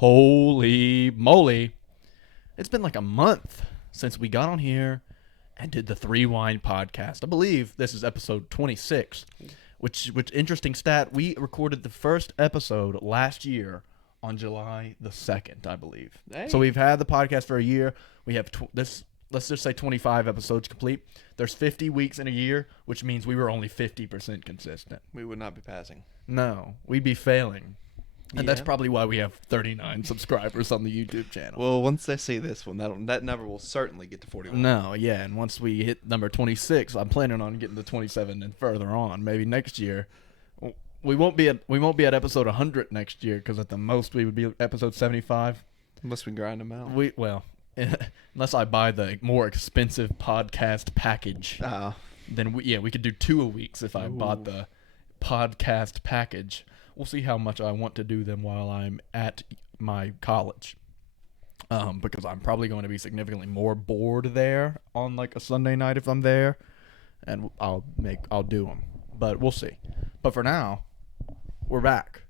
Holy moly. It's been like a month since we got on here and did the Threewind podcast. I believe this is episode 26, which interesting stat. We recorded the first episode last year on July the 2nd, I believe. Hey. So we've had the podcast for a year. We have let's just say 25 episodes complete. There's 50 weeks in a year, which means we were only 50% consistent. We would not be passing. No, we'd be failing. And Yeah. that's probably why we have 39 subscribers on the YouTube channel. Well, once they see this one, that number will certainly get to 41. No, yeah, and once we hit number 26, I'm planning on getting to 27 and further on. Maybe next year, we won't be at episode 100 next year because at the most we would be at episode 75. Unless we grind them out. Unless I buy the more expensive podcast package, then we could do 2 a week if I bought the podcast package. We'll see how much I want to do them while I'm at my college. Because I'm probably going to be significantly more bored there on like a Sunday night if I'm there, and I'll do them. But we'll see. But for now, we're back.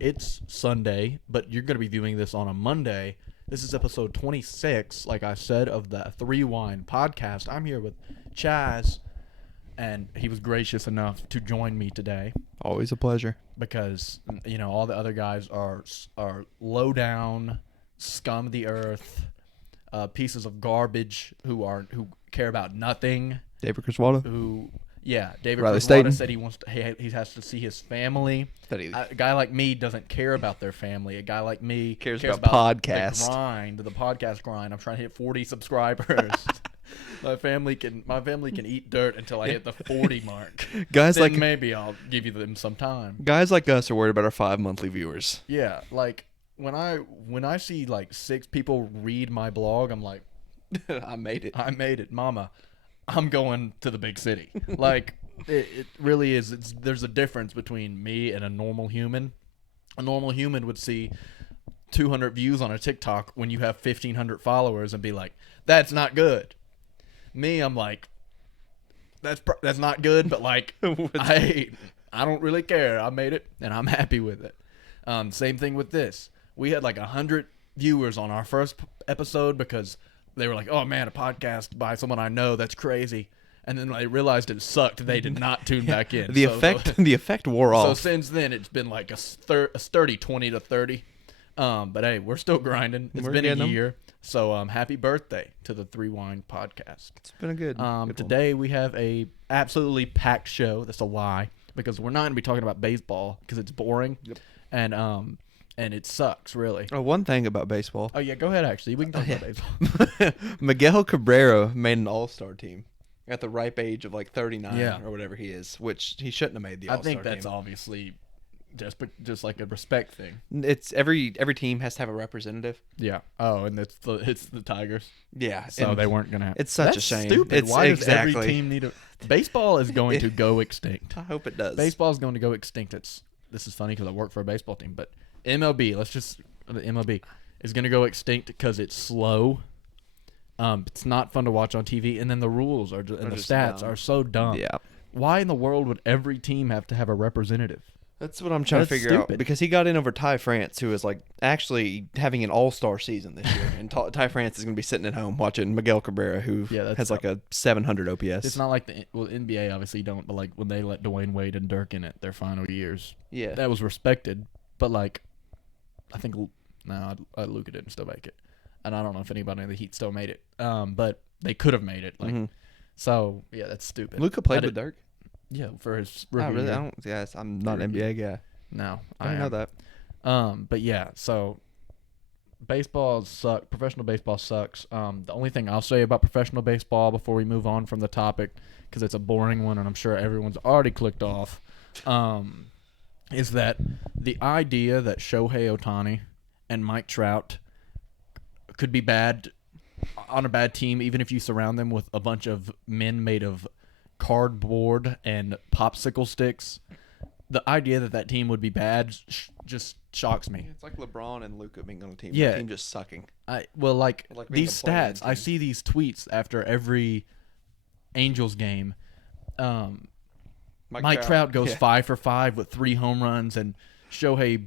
It's Sunday, but you're going to be viewing this on a Monday. This is episode 26, like I said, of the Threewind podcast. I'm here with Chaz, and he was gracious enough to join me today. Always a pleasure. Because, all the other guys are low down, scum of the earth, pieces of garbage who care about nothing. David Criswaldo. David Riley Criswaldo Staten. said he has to see his family. A guy like me doesn't care about their family. A guy like me cares about podcast. The podcast grind. I'm trying to hit 40 subscribers. My family can eat dirt until I hit the 40 mark. Guys then like maybe I'll give you them some time. Guys like us are worried about our 5 monthly viewers. Yeah, like when I see like 6 people read my blog, I'm like, I made it, mama. I'm going to the big city. Like it really is. There's a difference between me and a normal human. A normal human would see 200 views on a TikTok when you have 1,500 followers and be like, "That's not good." Me, I'm like, that's not good, but like, I don't really care. I made it, and I'm happy with it. Same thing with this. We had like 100 viewers on our first episode because they were like, "Oh man, a podcast by someone I know, that's crazy." And then I realized it sucked. They did not tune back in. The effect wore off. So since then, it's been like a sturdy 20 to 30. But hey, we're still grinding. It's been a year. So happy birthday to the Threewind podcast. It's been a good today we have a absolutely packed show. That's a lie because we're not going to be talking about baseball because it's boring. Yep. And it sucks, really. Oh, one thing about baseball. Oh, yeah, go ahead, actually. We can talk about baseball. Miguel Cabrera made an all-star team at the ripe age of like 39 or whatever he is, which he shouldn't have made the all-star team. I think that's obviously just like a respect thing. It's every team has to have a representative. Yeah. Oh, and it's the Tigers. Yeah. So they weren't going to have. It's such a shame. Stupid. Why does every team need a... Baseball is going to go extinct. I hope it does. Baseball is going to go extinct. This is funny because I work for a baseball team, but MLB, the MLB is going to go extinct because it's slow. It's not fun to watch on TV, and then the rules and the stats are so dumb. Yeah. Why in the world would every team have to have a representative? That's what I'm trying to figure out. Because he got in over Ty France, who is like actually having an all-star season this year. And Ty France is going to be sitting at home watching Miguel Cabrera, who has like a 700 OPS. It's not like the NBA obviously don't, but like when they let Dwayne Wade and Dirk in it their final years. Yeah. That was respected. But like, I think, Luka didn't still make it. And I don't know if anybody in the Heat still made it. But they could have made it. Like, So, yeah, that's stupid. Luka played with Dirk? Yeah, for his rookie year. I'm not an NBA guy. No, I know that. But yeah, so baseball sucks. Professional baseball sucks. The only thing I'll say about professional baseball before we move on from the topic, because it's a boring one and I'm sure everyone's already clicked off, is that the idea that Shohei Ohtani and Mike Trout could be bad on a bad team, even if you surround them with a bunch of men made of cardboard and popsicle sticks. The idea that team would be bad just shocks me. It's like LeBron and Luka being on a team. Yeah. The team just sucking. These stats, I see these tweets after every Angels game. Mike Trout goes 5 for 5 with 3 home runs, and Shohei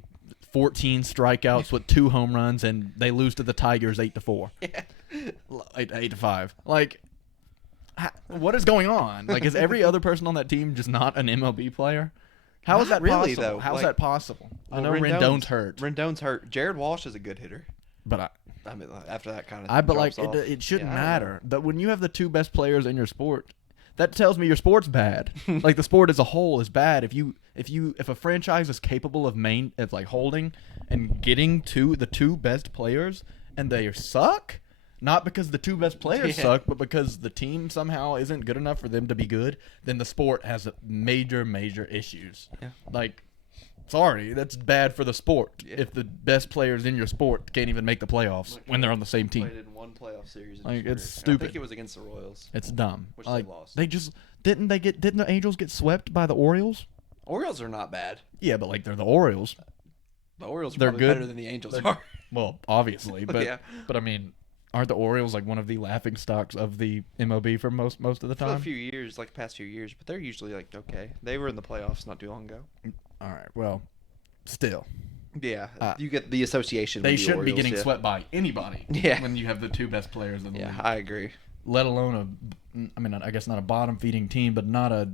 14 strikeouts with 2 home runs, and they lose to the Tigers 8-4. Yeah. 8-5. Like, what is going on? Like, is every other person on that team just not an MLB player? How is that really, possible? though. How is Like, that possible? I know Rendon's hurt. Rendon's hurt. Jared Walsh is a good hitter. But I mean, after that kind of but like it shouldn't matter. But when you have the 2 best players in your sport, that tells me your sport's bad. Like, the sport as a whole is bad. If a franchise is capable of holding and getting to the 2 best players and they suck, not because the 2 best players suck, but because the team somehow isn't good enough for them to be good, then the sport has major issues. Yeah. Like, sorry, that's bad for the sport. Yeah. If the best players in your sport can't even make the playoffs when they're on the same team. Played in 1 playoff series. Like, it's stupid. I think it was against the Royals. It's dumb. Which they lost. They just didn't the Angels get swept by the Orioles? Orioles are not bad. Yeah, but like, they're the Orioles. The Orioles are probably better than the Angels are. Well, obviously, but yeah. But I mean, aren't the Orioles like one of the laughing stocks of the MLB for most of the time? For a few years, like the past few years, but they're usually like okay. They were in the playoffs not too long ago. All right, well, still. Yeah, you get the association. They with the shouldn't Orioles, be getting swept by anybody. Yeah. When you have the 2 best players in the league. Yeah, I agree. Let alone I guess not a bottom-feeding team, but not a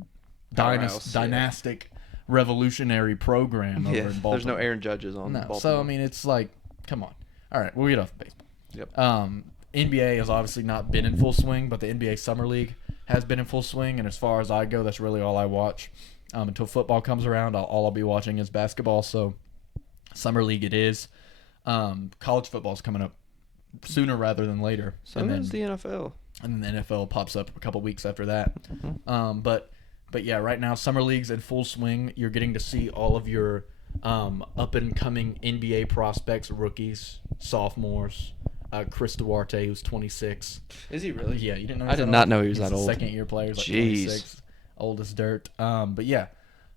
dynastic revolutionary program over in Baltimore. There's no Aaron Judges on Baltimore. So, I mean, it's like, come on. All right, we'll get off baseball. Yep. NBA has obviously not been in full swing, but the NBA Summer League has been in full swing, and as far as I go, that's really all I watch. Until football comes around, all I'll be watching is basketball, so Summer League it is. College football's coming up sooner rather than later. So is the NFL. And then the NFL pops up a couple weeks after that. Mm-hmm. But yeah, right now Summer League's in full swing. You're getting to see all of your up and coming NBA prospects, rookies, sophomores. Chris Duarte, who's 26. Is he really? Yeah, you didn't know. I did not know he was that old. Second year player, like 26, old as dirt. But yeah,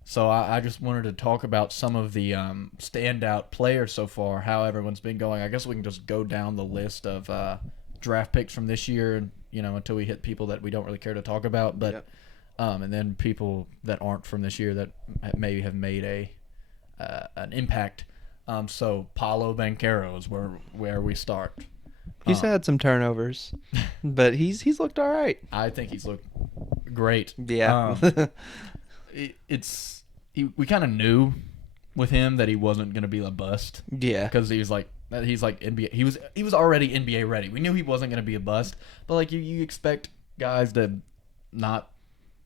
so I just wanted to talk about some of the standout players so far. How everyone's been going. I guess we can just go down the list of draft picks from this year, and until we hit people that we don't really care to talk about. But yep. And then people that aren't from this year that maybe have made an impact. So Paolo Banchero is where we start. He's had some turnovers, but he's looked all right. I think he's looked great. Yeah. We kind of knew with him that he wasn't going to be a bust. Yeah. Because he's like NBA. He was already NBA ready. We knew he wasn't going to be a bust, but like you expect guys to not.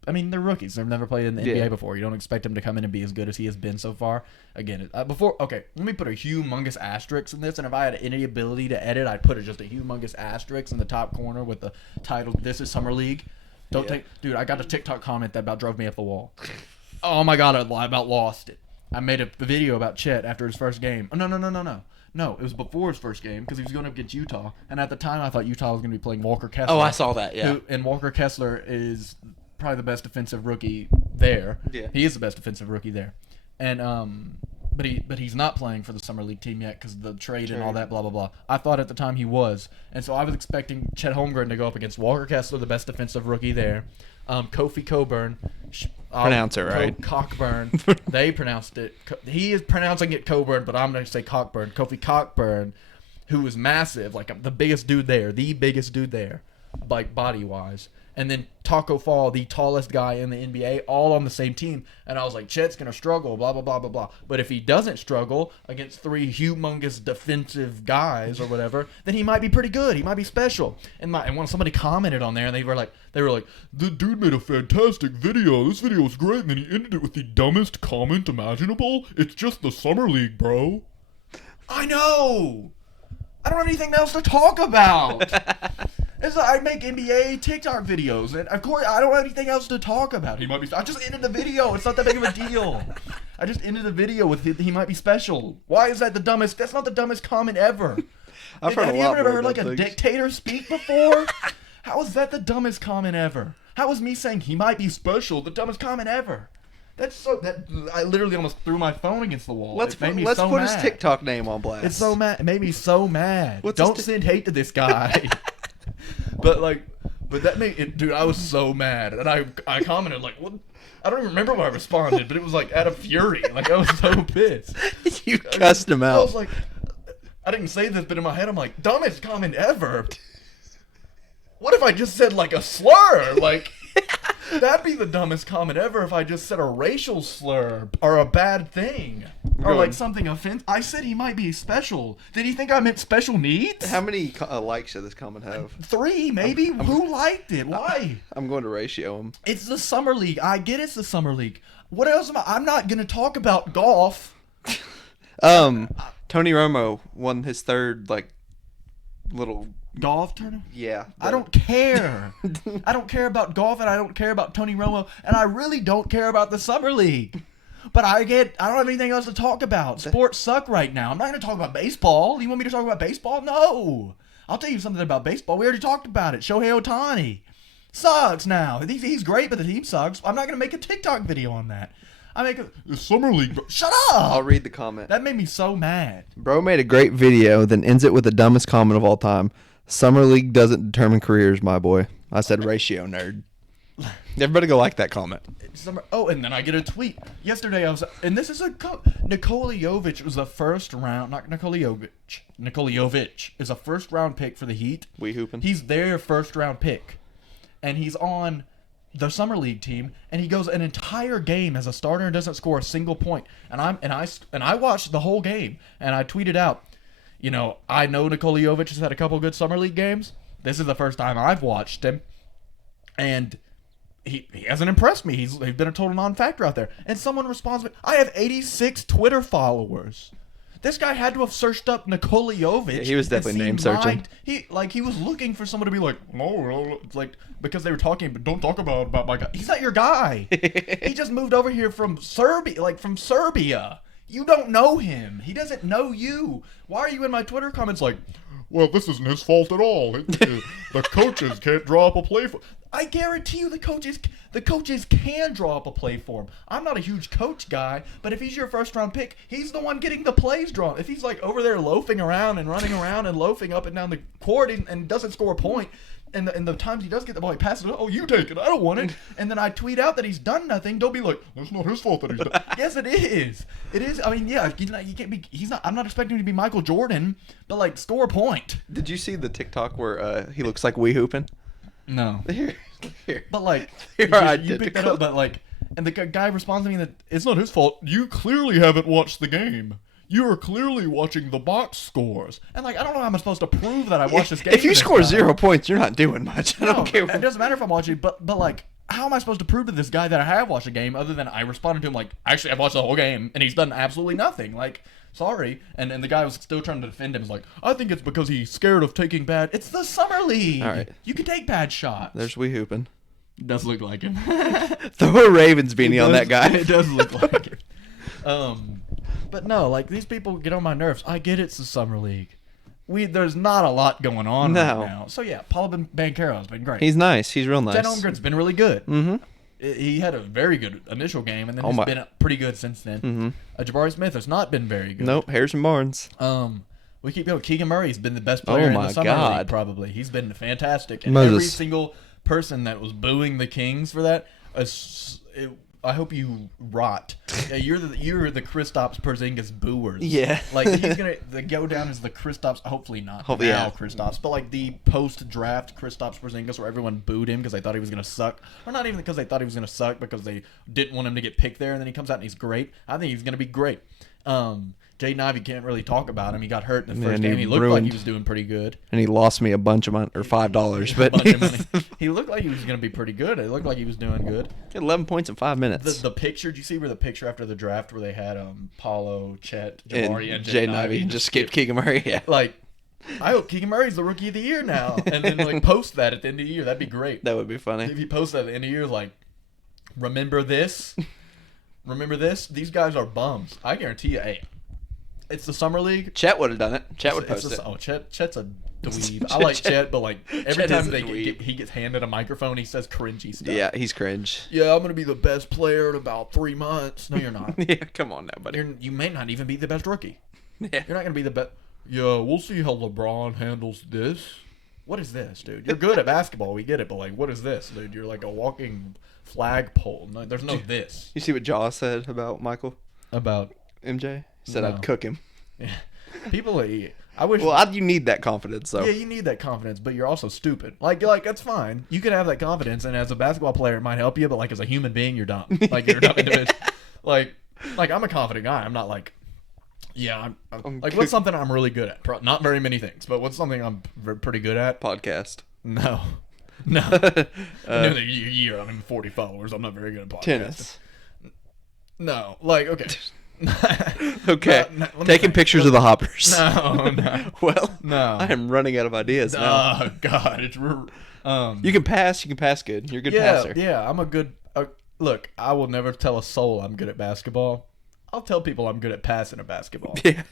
I mean, they're rookies. They've never played in the NBA before. You don't expect him to come in and be as good as he has been so far. Again, let me put a humongous asterisk in this, and if I had any ability to edit, I'd put just a humongous asterisk in the top corner with the title, "This is Summer League." Dude, I got a TikTok comment that about drove me up the wall. Oh my God, I about lost it. I made a video about Chet after his first game. Oh, no. No, it was before his first game because he was going up against Utah, and at the time I thought Utah was going to be playing Walker Kessler. Oh, I saw that, yeah. And Walker Kessler is probably the best defensive rookie there. Yeah. He is the best defensive rookie there. And but he's not playing for the Summer League team yet because of the trade and all that, blah, blah, blah. I thought at the time he was. And so I was expecting Chet Holmgren to go up against Walker Kessler, the best defensive rookie there. Kofi Cockburn. Pronounce it right. Cockburn. They pronounced it. He is pronouncing it Coburn, but I'm going to say Cockburn. Kofi Cockburn, who was massive, like the biggest dude there, like body-wise. And then Taco Fall, the tallest guy in the NBA, all on the same team. And I was like, Chet's going to struggle, blah, blah, blah, blah, blah. But if he doesn't struggle against 3 humongous defensive guys or whatever, then he might be pretty good. He might be special. And when somebody commented on there, and they were like, the dude made a fantastic video. This video was great. And then he ended it with the dumbest comment imaginable. It's just the Summer League, bro. I know. I don't have anything else to talk about. I make NBA TikTok videos, and of course I don't have anything else to talk about. I just ended the video. It's not that big of a deal. I just ended the video with he might be special. Why is that the dumbest? That's not the dumbest comment ever. Have you ever heard like a dictator speak before? How is that the dumbest comment ever? How is me saying he might be special the dumbest comment ever? I literally almost threw my phone against the wall. Let's put his TikTok name on blast. It's so mad. It made me so mad. Don't send hate to this guy. But that made it, dude. I was so mad, and I commented like, "What? I don't even remember what I responded, but it was like out of fury. Like I was so pissed. You cussed him out. I was like, I didn't say this, but in my head I'm like, dumbest comment ever. What if I just said like a slur? Like that'd be the dumbest comment ever if I just said a racial slur or a bad thing or like something offensive. I said he might be special. Did he think I meant special needs? How many likes did this comment have? 3, maybe. Who liked it? Why? I'm going to ratio him. It's the summer league. I get it's the summer league. What else am I'm not going to talk about golf. Tony Romo won his third little golf tournament. Yeah. I don't care. I don't care about golf, and I don't care about Tony Romo, and I really don't care about the summer league. But I don't have anything else to talk about. Sports suck right now. I'm not going to talk about baseball. You want me to talk about baseball? No. I'll tell you something about baseball. We already talked about it. Shohei Ohtani sucks now. He's great, but the team sucks. I'm not going to make a TikTok video on that. The summer league. Shut up! I'll read the comment. That made me so mad. Bro made a great video, then ends it with the dumbest comment of all time. Summer league doesn't determine careers, my boy. I said ratio nerd. Everybody go like that comment. And then I get a tweet. Yesterday and this is Nikola Jovic was the first round, not Nikola Jovic. Nikola Jovic is a first round pick for the Heat. We hooping. He's their first round pick. And he's on the summer league team, and he goes an entire game as a starter and doesn't score a single point. And I watched the whole game, and I tweeted out, I know Nikola Jovic has had a couple good summer league games. This is the first time I've watched him, and he hasn't impressed me. He's been a total non-factor out there. And someone responds, I have 86 Twitter followers. This guy had to have searched up Nikola Jovic. Yeah, he was definitely name searching. He was looking for someone to be like, no, like, because they were talking, but don't talk about my guy. He's not your guy. He just moved over here from Serbia. You don't know him. He doesn't know you. Why are you in my Twitter comments like, well, this isn't his fault at all. The coaches can't draw up a play for. I guarantee you the coaches can draw up a play for him. I'm not a huge coach guy, but if he's your first round pick, he's the one getting the plays drawn. If he's like over there loafing around and running around and loafing up and down the court and doesn't score a point, and the times he does get the ball, he passes it. Oh, you take it. I don't want it. And then I tweet out that he's done nothing. Don't be like, that's not his fault that he's done. Yes, it is. It is. I mean, yeah, you can't be. He's not. I'm not expecting him to be Michael Jordan, but like score a point. Did you see the TikTok where he looks like we hooping? No. Here. But like, you picked that up. But like, and the guy responds to me that it's not his fault. You clearly haven't watched the game. You are clearly watching the box scores. And like, I don't know how I'm supposed to prove that I watched this game. If you score 0 points, you're not doing much. I don't care. It doesn't matter if I'm watching, but like, how am I supposed to prove to this guy that I have watched a game other than I responded to him like, actually, I've watched the whole game, and he's done absolutely nothing. Like, sorry. And the guy was still trying to defend him. He's like, I think it's because he's scared of taking bad. It's the summer league. All right. You can take bad shots. There's we hooping. It does look like him. Throw a Ravens beanie on that guy. It does look like it. But no, like, these people get on my nerves. I get it's the summer league. There's not a lot going on right now. So yeah, Paulo Banchero's been great. He's nice. He's real nice. Chet Holmgren's been really good. Mm-hmm. He had a very good initial game, and then he's been pretty good since then. Mm-hmm. Jabari Smith has not been very good. Nope, Harrison Barnes. We keep going. Keegan Murray's been the best player in the summer league, probably. He's been fantastic. And every single person that was booing the Kings for that, I hope you rot. You're the Kristaps Porzingis booers. Yeah. Like, he's going to go down as the Kristaps, hopefully not Kristaps, but like the post-draft Kristaps Porzingis where everyone booed him because they thought he was going to suck. Or not even because they thought he was going to suck, because they didn't want him to get picked there, and then he comes out and he's great. I think he's going to be great. Jaden Ivey can't really talk about him. He got hurt in the first game. He looked like he was doing pretty good. And he lost me a bunch of money, or $5. But he looked like he was going to be pretty good. It looked like he was doing good. 11 points in 5 minutes. The picture, did you see where the picture after the draft where they had Paulo, Chet, Jabari, and Jaden Ivey just skipped Keegan Murray? Yeah. Like, I hope Keegan Murray's the rookie of the year now. And then like post that at the end of the year. That'd be great. That would be funny. If you post that at the end of the year, like, remember this? Remember this? These guys are bums. I guarantee you, hey, it's the summer league. Chet would have done it. Chet would post it. Oh, Chet's a dweeb. I like Chet, but like every time he gets handed a microphone, he says cringy stuff. Yeah, he's cringe. Yeah, I'm gonna be the best player in about 3 months. No, you're not. Yeah, come on now, buddy. You may not even be the best rookie. Yeah. You're not gonna be the best. Yeah, we'll see how LeBron handles this. what is this, dude? You're good at basketball, we get it, but like, what is this, dude? You're like a walking flagpole. No, there's no this. You see what Jaw said about Michael? About MJ? He said I'd cook him. Yeah. People, I wish. Well, you need that confidence, though. Yeah, you need that confidence, but you're also stupid. Like that's fine. You can have that confidence, and as a basketball player, it might help you. But like as a human being, you're dumb. Like you're a dumb individual. Like I'm a confident guy. I'm not like, yeah. I'm like, what's something I'm really good at? Not very many things, but what's something I'm pretty good at? Podcast. No. Year. I'm 40 followers. I'm not very good at podcasting. Tennis. No. Like okay. Okay. Taking pictures of the hoppers. No. Well, no. I am running out of ideas now. Oh God, it's you can pass. You can pass good. You're a good passer. Yeah, I'm a good. Look, I will never tell a soul I'm good at basketball. I'll tell people I'm good at passing a basketball. Yeah.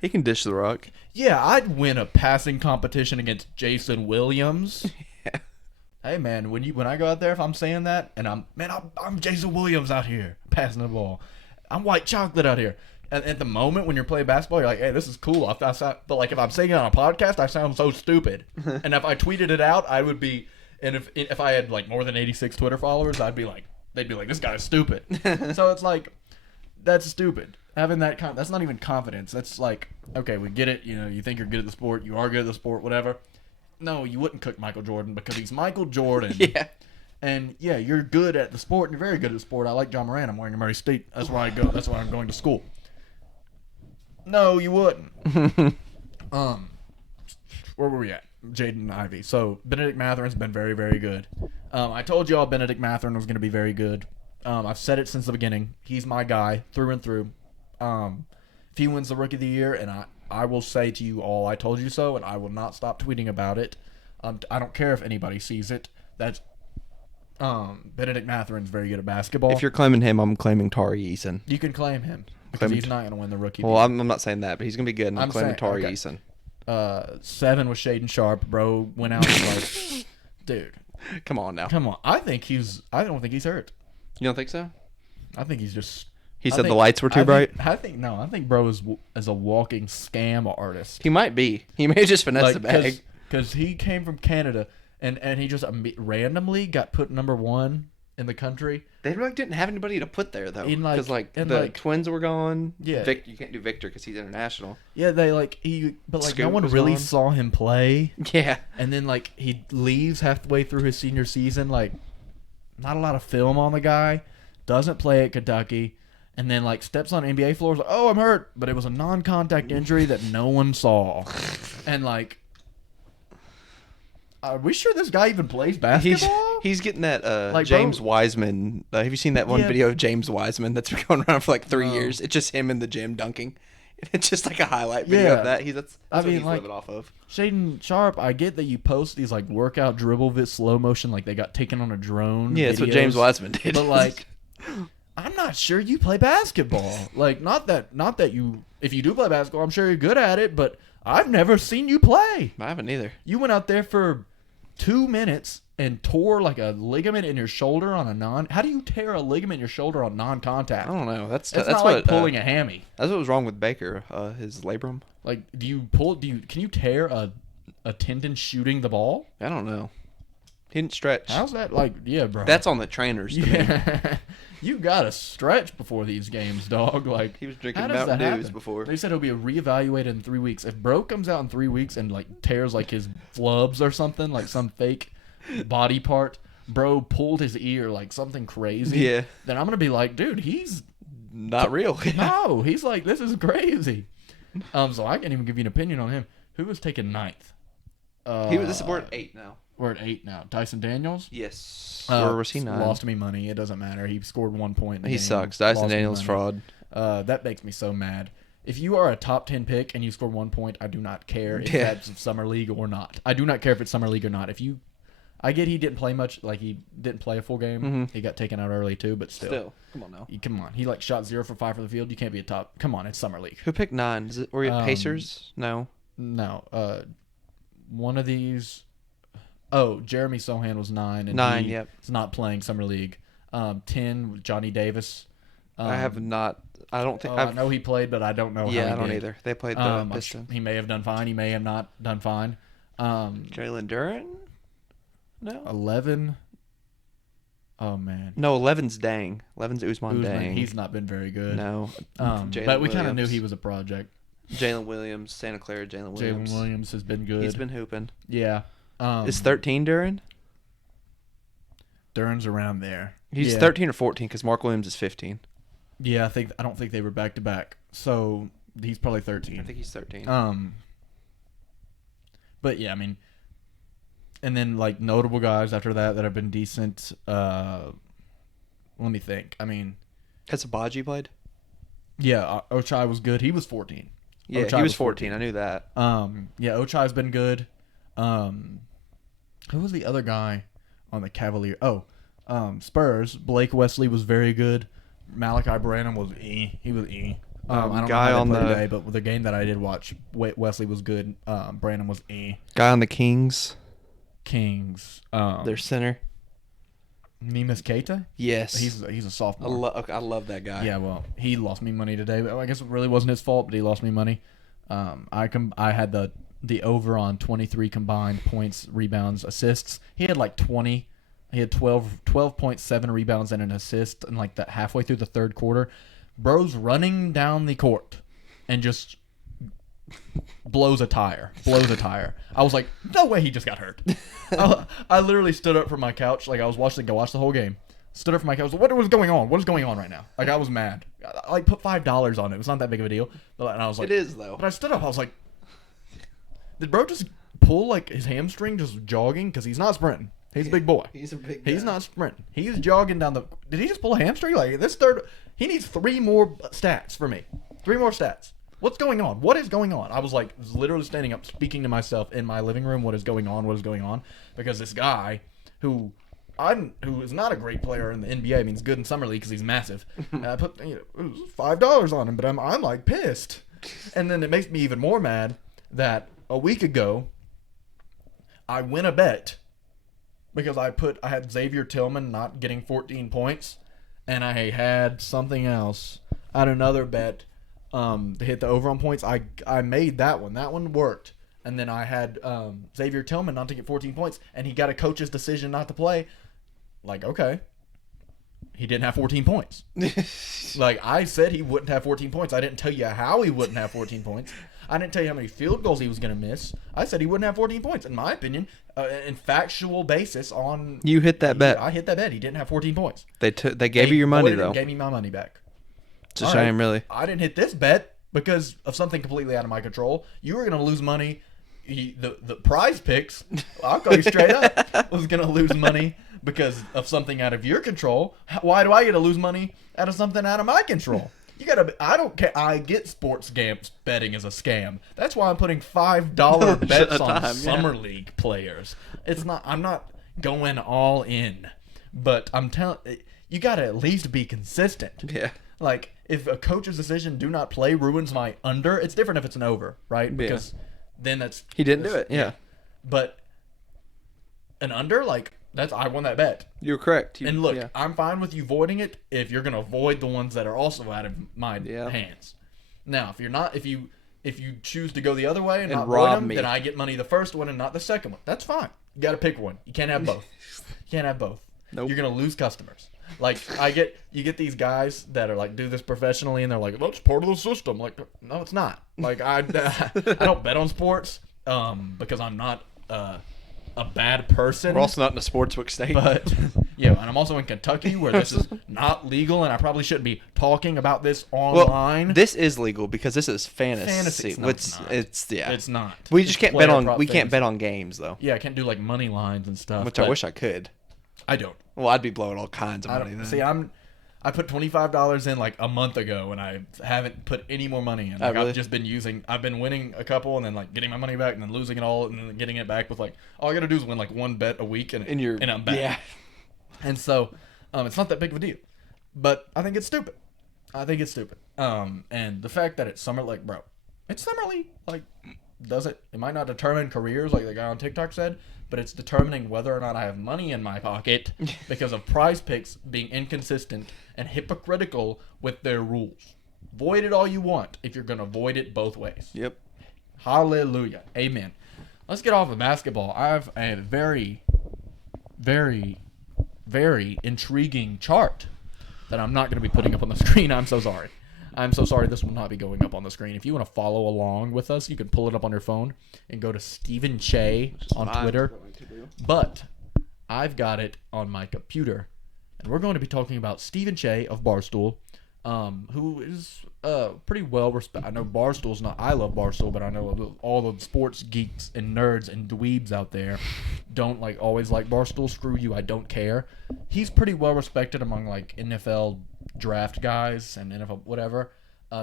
He can dish the rock. Yeah, I'd win a passing competition against Jason Williams. Yeah. Hey man, when I go out there, if I'm saying that, and I'm Jason Williams out here passing the ball. I'm white chocolate out here. And at the moment when you're playing basketball, you're like, hey, this is cool. But like if I'm saying it on a podcast, I sound so stupid. And if I tweeted it out, I would be. And if I had like more than 86 Twitter followers, they'd be like, this guy's stupid. So it's like, that's stupid. Having that's not even confidence. That's like, okay, we get it. You know, you think you're good at the sport. You are good at the sport, whatever. No, you wouldn't cook Michael Jordan because he's Michael Jordan. Yeah. And yeah, you're good at the sport, and you're very good at the sport. I like John Moran. I'm wearing a Murray State. That's why I go. That's why I'm going to school. No, you wouldn't. Where were we at? Jaden Ivey. So Benedict Matherin's been very, very good. I told y'all Benedict Matherin was going to be very good. I've said it since the beginning. He's my guy through and through. If he wins the Rookie of the Year, and I will say to you all, I told you so, and I will not stop tweeting about it. I don't care if anybody sees it. That's Benedict Matherin's very good at basketball. If you're claiming him, I'm claiming Tari Eason. You can claim him because he's not going to win the Rookie. Well, I'm not saying that, but he's going to be good. And I'm claiming Tari Eason. 7 was Shaden Sharp. Bro went out and like, dude, come on now. Come on. I don't think he's hurt. You don't think so? I think he's just. He said the lights were too bright. I think bro is a walking scam artist. He might be. He may just finesse the bag because he came from Canada. And he just randomly got put number 1 in the country. They didn't have anybody to put there though, because the Twins were gone. Yeah, you can't do Victor because he's international. Yeah, no one really saw him play. Yeah, and then he leaves halfway through his senior season. Like, not a lot of film on the guy. Doesn't play at Kentucky, and then steps on NBA floors. Like, oh, I'm hurt, but it was a non-contact injury that no one saw, and are we sure this guy even plays basketball? He's getting that James Wiseman. Have you seen that one video of James Wiseman that's been going around for 3 years? It's just him in the gym dunking. It's just a highlight video of that. That's what he's living off of. Shaden Sharp, I get that you post these workout dribble slow motion they got taken on a drone. Yeah, that's what James Wiseman did. But I'm not sure you play basketball. Not that you, if you do play basketball, I'm sure you're good at it, but I've never seen you play. I haven't either. You went out there for 2 minutes and tore a ligament in your shoulder on how do you tear a ligament in your shoulder on non-contact? I don't know. That's not what, pulling a hammy. That's what was wrong with Baker, his labrum. Can you tear a tendon shooting the ball? I don't know. He didn't stretch. How's that yeah, bro? That's on the trainers to me. You gotta stretch before these games, dog. He was drinking Mountain Dews before. They said he'll be reevaluated in 3 weeks. If bro comes out in 3 weeks and tears his flubs or something, some fake body part, bro pulled his ear something crazy. Yeah. Then I'm gonna be dude, he's not real. No, he's this is crazy. So I can't even give you an opinion on him. Who was taken 9th? We're at 8 now. We're at 8 now. Dyson Daniels? Yes. Or was he 9? Lost me money. It doesn't matter. He scored 1 point in the game. He sucks. Dyson Daniels fraud. That makes me so mad. If you are a top 10 pick and you score 1 point, I do not care if that's Summer League or not. I do not care if it's Summer League or not. I get he didn't play much. He didn't play a full game. Mm-hmm. He got taken out early too, but still. Come on now. Come on. He shot 0 for 5 from the field. You can't be a top. Come on, it's Summer League. Who picked 9? Were you Pacers? No. No. One of these. Oh, Jeremy Sohan was 9. And 9, yep. He's not playing Summer League. 10, Johnny Davis. I have not. I don't think. I know he played, but I don't know how he I don't did. either. They played the Pistons. He may have done fine. He may have not done fine. Jalen Duren? No. 11. Oh man. No, 11's Dang. 11's Usman Dang. He's not been very good. No. But we kind of knew he was a project. Jalen Williams, Santa Clara. Jalen Williams has been good. He's been hooping. Yeah. Is 13 Duren? Duren's around there. He's 13 or 14 because Mark Williams is 15. Yeah, I don't think they were back to back. So he's probably 13. I think he's 13. But yeah, I mean, and then like notable guys after that have been decent. Let me think. I mean, has Abaji played? Yeah, Ochai was good. He was 14. Yeah, Ochai he was 14. I knew that. Yeah, Ochai's been good. Who was the other guy on the Cavalier? Spurs. Blake Wesley was very good. Malachi Branham was He was I don't know how they played today, but with the game that I did watch, Wesley was good. Branham was Guy on the Kings. Their center. Nemus Keita? Yes. He's a sophomore. I love that guy. Yeah, well, he lost me money today. But I guess it really wasn't his fault, but he lost me money. I had the over on 23 combined points, rebounds, assists. He had like 20. He had 12.7 rebounds and an assist, and like that halfway through the third quarter, bro's running down the court and just blows a tire. I was like, no way, he just got hurt. I literally stood up from my couch, like I was watching the whole game. Stood up from my couch. What was going on? What is going on right now? Like I was mad. I like put $5 on it. It was not that big of a deal. And I was like, it is though. But I stood up. I was like, did bro just pull like his hamstring just jogging? Because he's not sprinting. He's a big boy. He's a big guy. He's not sprinting. He's jogging down the. Did he just pull a hamstring? Like this third. He needs 3 more stats for me. 3 more stats. What's going on? What is going on? I was like literally standing up, speaking to myself in my living room. What is going on? What is going on? Because this guy who is not a great player in the NBA. I mean, he's good in summer league because he's massive. I put $5 on him, but I'm like pissed. And then it makes me even more mad that a week ago I win a bet because I had Xavier Tillman not getting 14 points, and I had something else. I had another bet to hit the over on points. I made that one. That one worked. And then I had Xavier Tillman not to get 14 points, and he got a coach's decision not to play. Like, okay. He didn't have 14 points. Like, I said he wouldn't have 14 points. I didn't tell you how he wouldn't have 14 points. I didn't tell you how many field goals he was going to miss. I said he wouldn't have 14 points. In my opinion, in factual basis on... You hit that bet. I hit that bet. He didn't have 14 points. They gave you your money, though. Gave me my money back. It's a shame, really. I didn't hit this bet because of something completely out of my control. You were going to lose money. The prize picks, I'll call you straight up, was going to lose money because of something out of your control. Why do I get to lose money out of something out of my control? I don't care. I get sports betting as a scam. That's why I'm putting $5 bets on summer league players. I'm not going all in, but I'm telling you got to at least be consistent. Yeah. Like if a coach's decision do not play ruins my under, it's different if it's an over, right? Because then he didn't do it. Yeah. But an under, like I won that bet. You're correct. And look, I'm fine with you voiding it if you're gonna avoid the ones that are also out of my hands. Now, if you choose to go the other way and not void them, then I get money the first one and not the second one. That's fine. You got to pick one. You can't have both. Nope. You're gonna lose customers. Like you get these guys that are like do this professionally and they're like, that's part of the system. Like, no, it's not. Like I don't bet on sports because I'm not a bad person. We're also not in a sportsbook state. But and I'm also in Kentucky where this is not legal, and I probably shouldn't be talking about this online. Well, this is legal because this is fantasy. No, it's not. We just can't bet on. We can't bet on games though. Yeah, I can't do like money lines and stuff. Which I wish I could. I don't. Well, I'd be blowing all kinds of money then. See, I put $25 in like a month ago, and I haven't put any more money in. Like, really? I've been winning a couple, and then like getting my money back, and then losing it all, and then getting it back with like all I gotta do is win like one bet a week, and I'm back. Yeah. And so, it's not that big of a deal, but I think it's stupid. And the fact that it's summer, like, bro, it's summer league. Like, it might not determine careers like the guy on TikTok said, but it's determining whether or not I have money in my pocket because of prize picks being inconsistent and hypocritical with their rules. Void it all you want if you're going to void it both ways. Yep. Hallelujah. Amen. let's get off of basketball. I have a very, very, very intriguing chart that I'm not going to be putting up on the screen. I'm so sorry. This will not be going up on the screen. If you want to follow along with us, you can pull it up on your phone and go to Stephen Che on Twitter. But I've got it on my computer. And we're going to be talking about Stephen Che of Barstool, who is pretty well respected. I know Barstool's not. I love Barstool, but I know all the sports geeks and nerds and dweebs out there don't always like Barstool. Screw you, I don't care. He's pretty well respected among NFL draft guys and NFL whatever.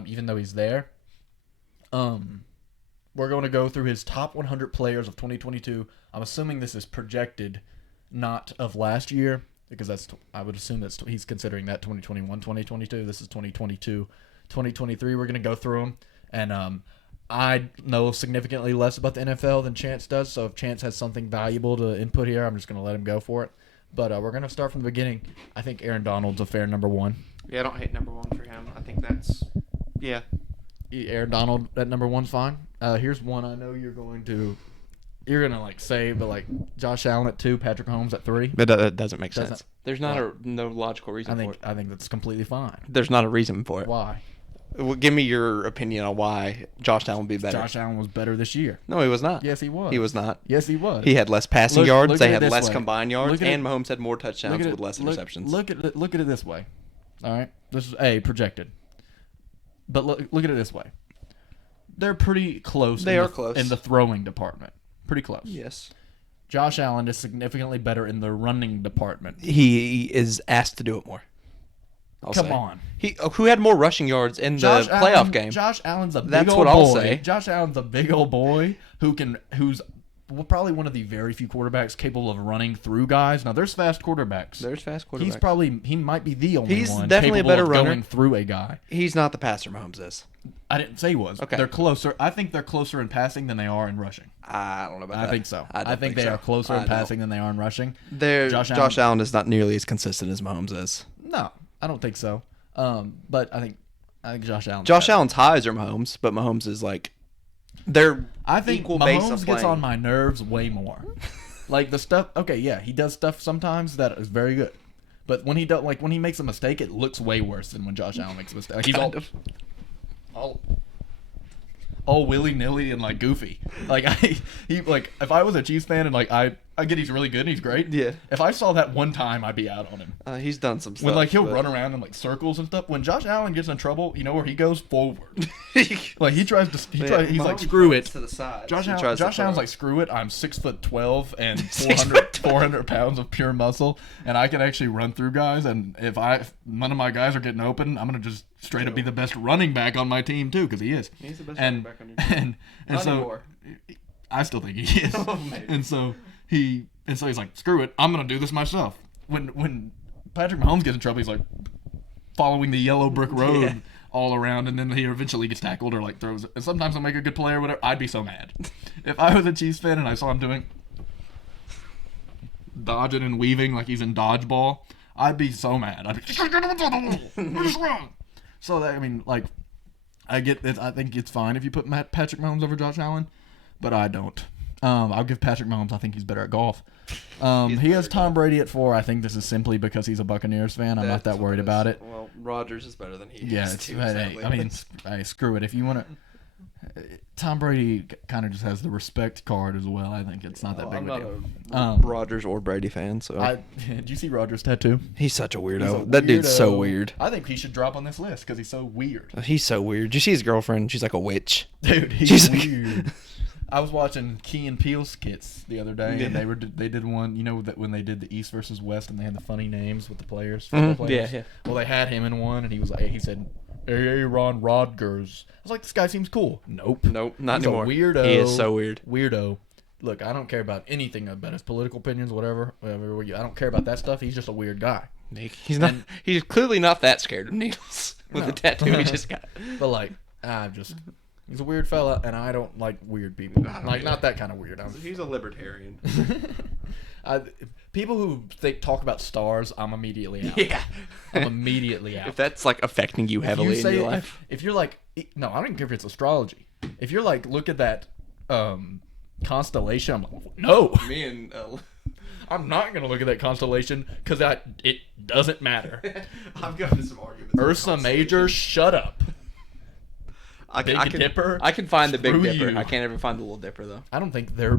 Even though he's there, we're going to go through his top 100 players of 2022. I'm assuming this is projected, not of last year. Because I would assume he's considering that 2021, 2022. This is 2022, 2023. We're going to go through them. And I know significantly less about the NFL than Chance does. So if Chance has something valuable to input here, I'm just going to let him go for it. But we're going to start from the beginning. I think Aaron Donald's a fair number one. Yeah, I don't hate number one for him. I think that's, yeah. Aaron Donald at number one's fine. Here's one I know you're going to say, but Josh Allen at 2, Patrick Mahomes at 3. That doesn't make sense. There's no logical reason for it. I think that's completely fine. There's not a reason for it. Why? Well, give me your opinion on why Josh Allen would be better. Josh Allen was better this year. No, he was not. Yes, he was. He was not. Yes, he was. He had less passing yards. They had less combined yards, and Mahomes had more touchdowns with less interceptions. Look at it this way. All right, this is projected, but look at it this way. They're pretty close. They are close in the throwing department. Pretty close. Yes. Josh Allen is significantly better in the running department. He is asked to do it more. Come on. Who had more rushing yards in the playoff game? Josh Allen's a big old boy. I'll say. Josh Allen's a big old boy who's probably one of the very few quarterbacks capable of running through guys. Now there's fast quarterbacks. He might be the only one. He's definitely a better runner. Going through a guy. He's not the passer Mahomes is. I didn't say he was. Okay. They're closer. I think they're closer in passing than they are in rushing. I don't know about that. I think so. I think they are closer in passing than they are in rushing. Josh Allen is not nearly as consistent as Mahomes is. No, I don't think so. But I think Josh Allen. Josh Allen's highs are Mahomes, but Mahomes is they're I think equal Mahomes gets on my nerves way more. The stuff. Okay, yeah, he does stuff sometimes that is very good, but when he makes a mistake, it looks way worse than when Josh Allen makes a mistake. He's all willy nilly and goofy. If I was a Chiefs fan and I get he's really good and he's great. Yeah. If I saw that one time, I'd be out on him. He's done some stuff. When he'll run around in circles and stuff. When Josh Allen gets in trouble, you know where he goes? Forward. He tries to. He's like, screw it. To the side. Josh Allen's like, screw it. I'm 6'12" and 400 pounds of pure muscle, and I can actually run through guys. And if none of my guys are getting open, I'm gonna just straight up be the best running back on my team too, because he is. He's the best running back on your team. And so anymore. I still think he is. And so he's like, screw it, I'm gonna do this myself. When Patrick Mahomes gets in trouble, he's like following the yellow brick road all around, and then he eventually gets tackled or throws it. And sometimes he'll make a good play or whatever. I'd be so mad if I was a Chiefs fan and I saw him doing dodging and weaving like he's in dodgeball. I'd be so mad. I'd be what's wrong? So I get it. I think it's fine if you put Patrick Mahomes over Josh Allen, but I don't. I'll give Patrick Mahomes. I think he's better at golf. He has Tom Brady at 4. I think this is simply because he's a Buccaneers fan. I'm not that worried about it. Well, Rodgers is better than he is. Yeah, screw it. If you want to, Tom Brady kind of just has the respect card as well. I think it's not that big of a deal. I'm not a Rodgers or Brady fan. So did you see Rodgers' tattoo? He's such a weirdo. That dude's so weird. I think he should drop on this list because he's so weird. He's so weird. Did you see his girlfriend? She's like a witch. Dude, he's weird. I was watching Key and Peele skits the other day, and they did one. You know that when they did the East versus West, and they had the funny names with the players. Players? Yeah. Well, they had him in one, and he said, Aaron Rodgers. I was like, this guy seems cool. Nope, not he's anymore. A weirdo. He is so weird. Weirdo. Look, I don't care about anything about his political opinions, whatever. I don't care about that stuff. He's just a weird guy. He's not. He's clearly not that scared of needles with the tattoo he just got. But he's a weird fella, and I don't like weird people. Not that kind of weird. He's a libertarian. People who talk about stars, I'm immediately out. Yeah. I'm immediately out. If that's affecting you heavily in your life. If you're no, I don't even care if it's astrology. If you're look at that constellation. I'm like, no. Me and I'm not gonna look at that constellation because it doesn't matter. I've gotten some arguments. Ursa Major, shut up. Big Dipper. I can find the Big Dipper. You. I can't ever find the Little Dipper though. I don't think they're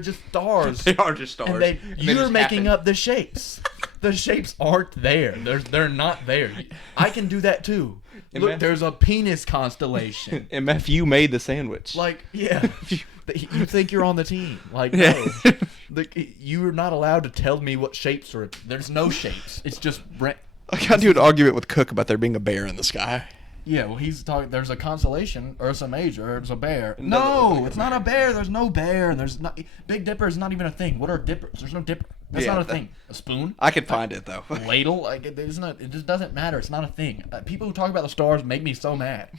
just stars. They are just stars. And you're making up the shapes. The shapes aren't there. They're not there. I can do that too. Look, there's a penis constellation. MF, you made the sandwich. Like, yeah. You think you're on the team. Like, no. You're not allowed to tell me what shapes are. There's no shapes. It's just... I got into an argument with Cook about there being a bear in the sky. Yeah, well, he's talking. There's a constellation, Ursa Major. There's a bear. No, it's not a bear. There's no bear. There's not. Big Dipper is not even a thing. What are dippers? There's no dipper. That's not a thing. A spoon? I can find it though. Ladle? Like there's not. It just doesn't matter. It's not a thing. People who talk about the stars make me so mad.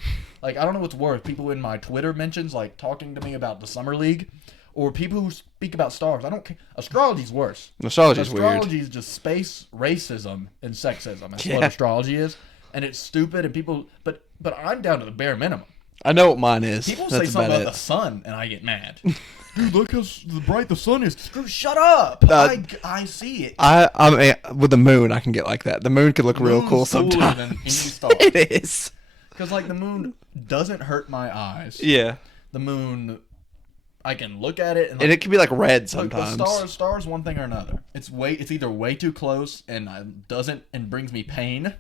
Like I don't know what's worse. People in my Twitter mentions like talking to me about the Summer League, or people who speak about stars. I don't care. Astrology's worse. Astrology's weird. Astrology is just space racism and sexism. That's what astrology is. And it's stupid, and people, but I'm down to the bare minimum. I know what mine is. People say something about the sun, and I get mad. Dude, look how bright the sun is. Shut up! I see it. I'm with the moon. I can get like that. The moon can look real cool sometimes. Than any star. It is. Because like the moon doesn't hurt my eyes. Yeah. The moon, I can look at it, and it can be like red sometimes. The stars, one thing or another. It's either way too close and brings me pain.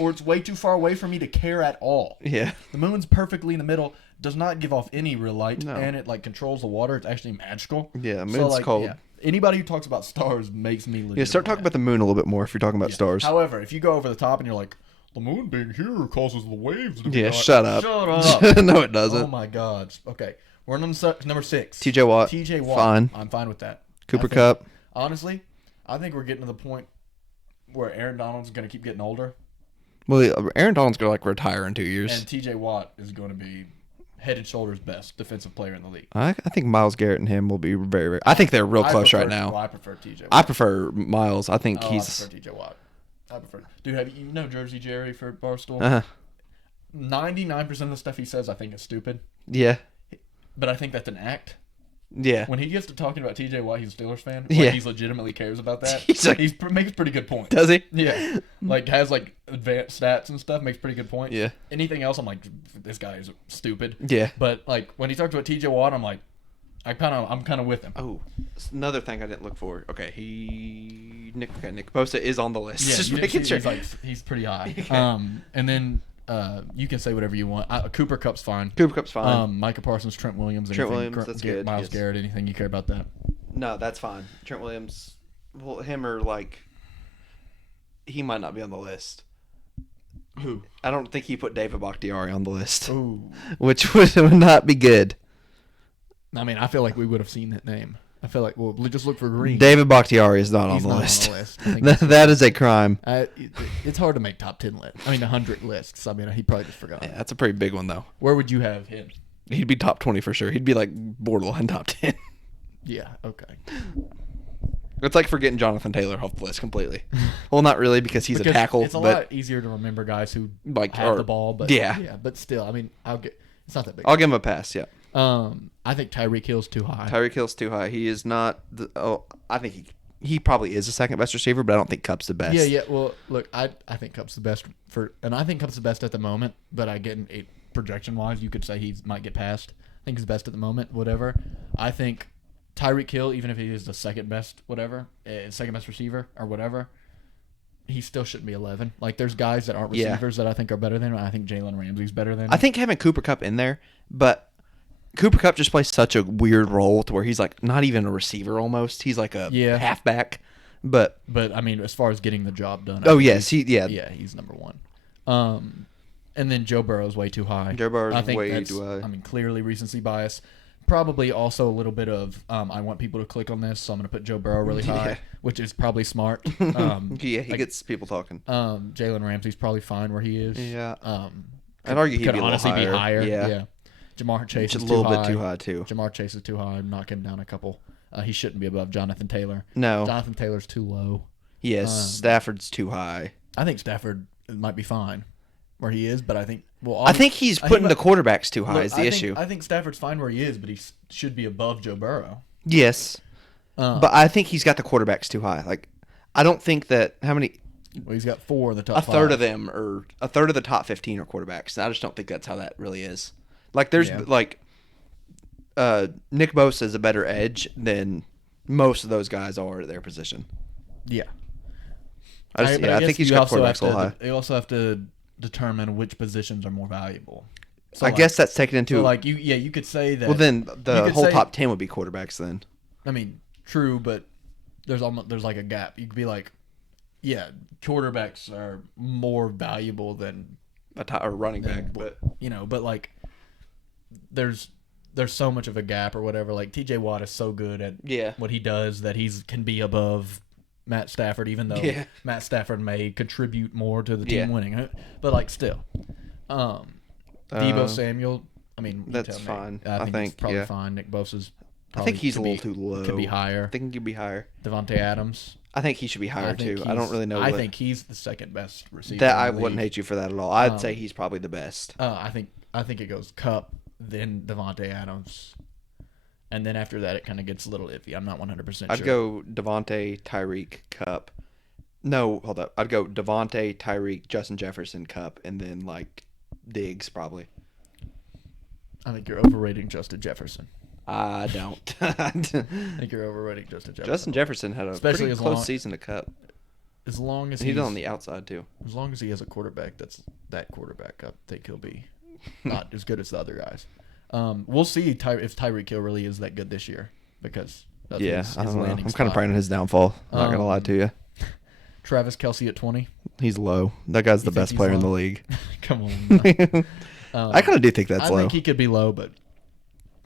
Or it's way too far away for me to care at all. Yeah. The moon's perfectly in the middle, does not give off any real light, and it like controls the water. It's actually magical. Yeah, moon's cold. Yeah. Anybody who talks about stars makes me legit. Yeah, start talking about the moon a little bit more if you're talking about stars. However, if you go over the top and you're like, the moon being here causes the waves to be shut up. Shut up. No, it doesn't. Oh my God. Okay. We're on number 6. TJ Watt. TJ Watt. Fine. I'm fine with that. Cooper Kupp. Honestly, I think we're getting to the point where Aaron Donald's going to keep getting older. Well, Aaron Donald's going to like retire in 2 years. And TJ Watt is going to be head and shoulders best defensive player in the league. I think Myles Garrett and him will be very, very... I think they're real close right now. I prefer TJ Watt. I prefer Myles. I think he's... I prefer TJ Watt. Dude, you know Jersey Jerry for Barstool? 99% of the stuff he says I think is stupid. Yeah. But I think that's an act. Yeah. When he gets to talking about TJ Watt, he's a Steelers fan. Like, he legitimately cares about that. He makes pretty good points. Does he? Yeah. Like has like advanced stats and stuff. Makes pretty good points. Yeah. Anything else, I'm like, this guy is stupid. Yeah. But like when he talks about TJ Watt, I'm like, I'm kind of with him. Oh, another thing I didn't look for. Okay, Nick Bosa is on the list. Yeah, just making sure. He's pretty high. And then. You can say whatever you want. Cooper Kupp's fine. Cooper Kupp's fine. Micah Parsons, Trent Williams, that's good. Myles Garrett, anything you care about that? No, that's fine. Trent Williams, well, him or like, he might not be on the list. Who? I don't think he put David Bakhtiari on the list. Ooh. Which would not be good. I mean, I feel like we would have seen that name. I feel like, well, just look for Green. David Bakhtiari is not on the list. That is a crime. It's hard to make top 10 lists. I mean, 100 lists. I mean, he probably just forgot. Yeah, that's a pretty big one, though. Where would you have him? He'd be top 20 for sure. He'd be like borderline top 10. Yeah, okay. It's like forgetting Jonathan Taylor off the list completely. Well, not really because he's a tackle. It's a lot easier to remember guys who have the ball. But yeah, but still, I mean, it's not that big. I'll give him a pass, yeah. I think Tyreek Hill's too high. Tyreek Hill's too high. He is not. I think he probably is the second best receiver, but I don't think Kupp's the best. Yeah. Well, look, I think Kupp's the best and I think Kupp's the best at the moment. But I get projection wise, you could say he might get passed. I think he's best at the moment. Whatever. I think Tyreek Hill, even if he is the second best, second best receiver or whatever, he still shouldn't be 11. Like there's guys that aren't receivers that I think are better than him. I think Jalen Ramsey's better than him. I think having Cooper Kupp in there, but Cooper Kupp just plays such a weird role to where he's like not even a receiver almost. He's like a halfback. But I mean, as far as getting the job done. He's number one. And then Joe Burrow's way too high. Joe Burrow's way too high. I mean, clearly recency bias. Probably also a little bit of I want people to click on this, so I'm going to put Joe Burrow really high, which is probably smart. He gets people talking. Jalen Ramsey's probably fine where he is. Yeah. I'd argue he'd be honestly be higher. Yeah. Jamar Chase is a little bit too high too. Jamar Chase is too high. I'm knocking down a couple. He shouldn't be above Jonathan Taylor. No. Jonathan Taylor's too low. Yes, Stafford's too high. I think Stafford might be fine. where he is, but I think I think he's putting the quarterbacks too high. Is the issue? I think Stafford's fine where he is, but he should be above Joe Burrow. Yes, but I think he's got the quarterbacks too high. Like, I don't think that how many. Well, he's got 4 in the top. A third of them, or a third of the top 15 are quarterbacks. And I just don't think that's how that really is. Like, there's like Nick Bosa is a better edge than most of those guys are at their position. Yeah. I think he's got quarterbacks a little high. You also have to determine which positions are more valuable. So I guess that's taken into. So like you could say that. Well, then the whole top 10 would be quarterbacks. Then. I mean, true, but there's like a gap. You could be like, yeah, quarterbacks are more valuable than a running back, but but like there's so much of a gap or whatever. Like TJ Watt is so good at what he does that can be above Matt Stafford, even though Matt Stafford may contribute more to the team winning. But like still, Deebo Samuel. I mean, that's fine. I think it's probably fine. Nick Bosa's. I think he's a little too low. Could be higher. I think he could be higher. Devontae Adams. I think he should be higher too. I don't really know. I think he's the second best receiver. That I wouldn't hate you for that at all. I'd say he's probably the best. I think it goes Kupp, then Devontae Adams, and then after that it kind of gets a little iffy. I'm not 100% sure. I'd go Devontae, Tyreek, Kupp. No, hold up. I'd go Devontae, Tyreek, Justin Jefferson, Kupp, and then like Diggs probably. I think you're overrating Justin Jefferson. I don't. I think you're overrating Justin Jefferson. Justin Jefferson had a pretty close season to Kupp. As long as he's on the outside too. As long as he has a quarterback that quarterback, I think he'll be not as good as the other guys. We'll see if Tyreek Hill really is that good this year because I don't know. I'm kind of praying on his downfall. Not gonna lie to you. Travis Kelce at 20. He's low. That guy's the best player in the league. Come on. I kind of do think that's low. I think he could be low, but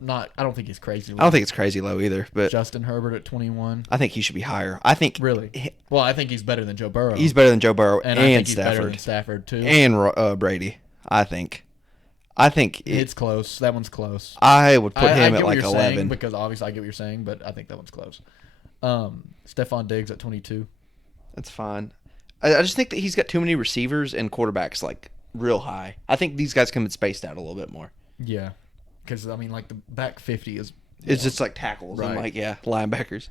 not. I don't think he's crazy low. I don't think it's crazy low either. But Justin Herbert at 21. I think he should be higher. I think really. Well, I think he's better than Joe Burrow. He's better than Joe Burrow and I think he's Stafford. Better than Stafford too. And Brady. I think it's close. That one's close. I would put him at like 11 because obviously I get what you're saying, but I think that one's close. Stephon Diggs at 22. That's fine. I just think that he's got too many receivers and quarterbacks like real high. I think these guys come in spaced out a little bit more. Yeah, because I mean, like the back 50 is. It's just like tackles and like linebackers.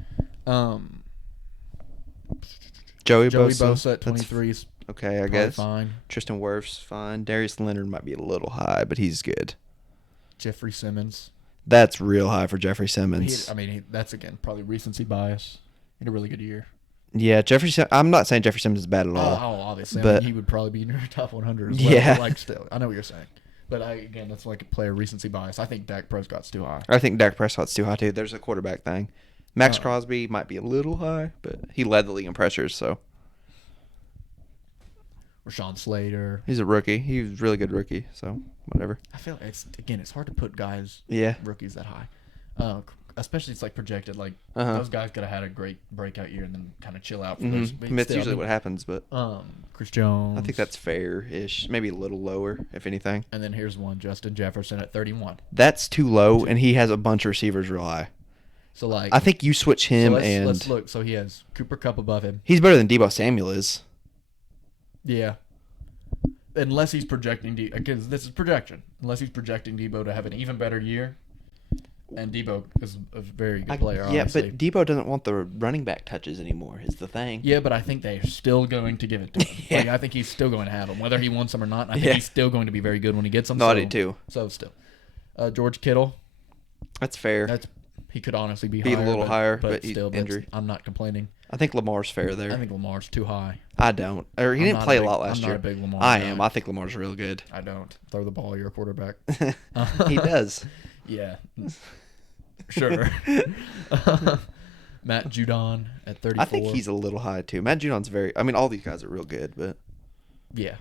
Joey Bosa at 23 is okay, I guess. Fine. Tristan Wirfs fine. Darius Leonard might be a little high, but he's good. Jeffrey Simmons. That's real high for Jeffrey Simmons. That's again probably recency bias. He had a really good year. Yeah, I'm not saying Jeffrey Simmons is bad at all. Oh, obviously. But he would probably be in your top 100 as well. Yeah. Like still, I know what you're saying. But again, that's like a player recency bias. I think Dak Prescott's too high. I think Dak Prescott's too high too. There's a quarterback thing. Max Crosby might be a little high, but he led the league in pressures, so. Rashawn Slater. He's a rookie. He was a really good rookie, so whatever. I feel it's hard to put rookies that high. Especially it's like projected. Like those guys could have had a great breakout year and then kind of chill out for those. That's usually what happens, but Chris Jones. I think that's fair-ish. Maybe a little lower, if anything. And then here's one, Justin Jefferson at 31. That's too low, and he has a bunch of receivers real high. So like, I think you switch him let's look. So he has Cooper Kupp above him. He's better than Deebo Samuel is. Yeah. Unless he's projecting again, this is projection. Unless he's projecting Deebo to have an even better year. And Deebo is a very good player, obviously. But Deebo doesn't want the running back touches anymore, is the thing. Yeah, but I think they're still going to give it to him. Like, I think he's still going to have them, whether he wants them or not. I think he's still going to be very good when he gets them. No, I do too. So still. George Kittle. That's fair. He could honestly be a little higher, but he's still, injury. I'm not complaining. I think Lamar's fair there. I think Lamar's too high. I don't. Or he didn't play a lot last year. I'm not a big Lamar I guy. am. I think Lamar's real good. I don't. Throw the ball, you're a quarterback. He does. Yeah. Sure. Matt Judon at 34. I think he's a little high too. Matt Judon's all these guys are real good, but yeah.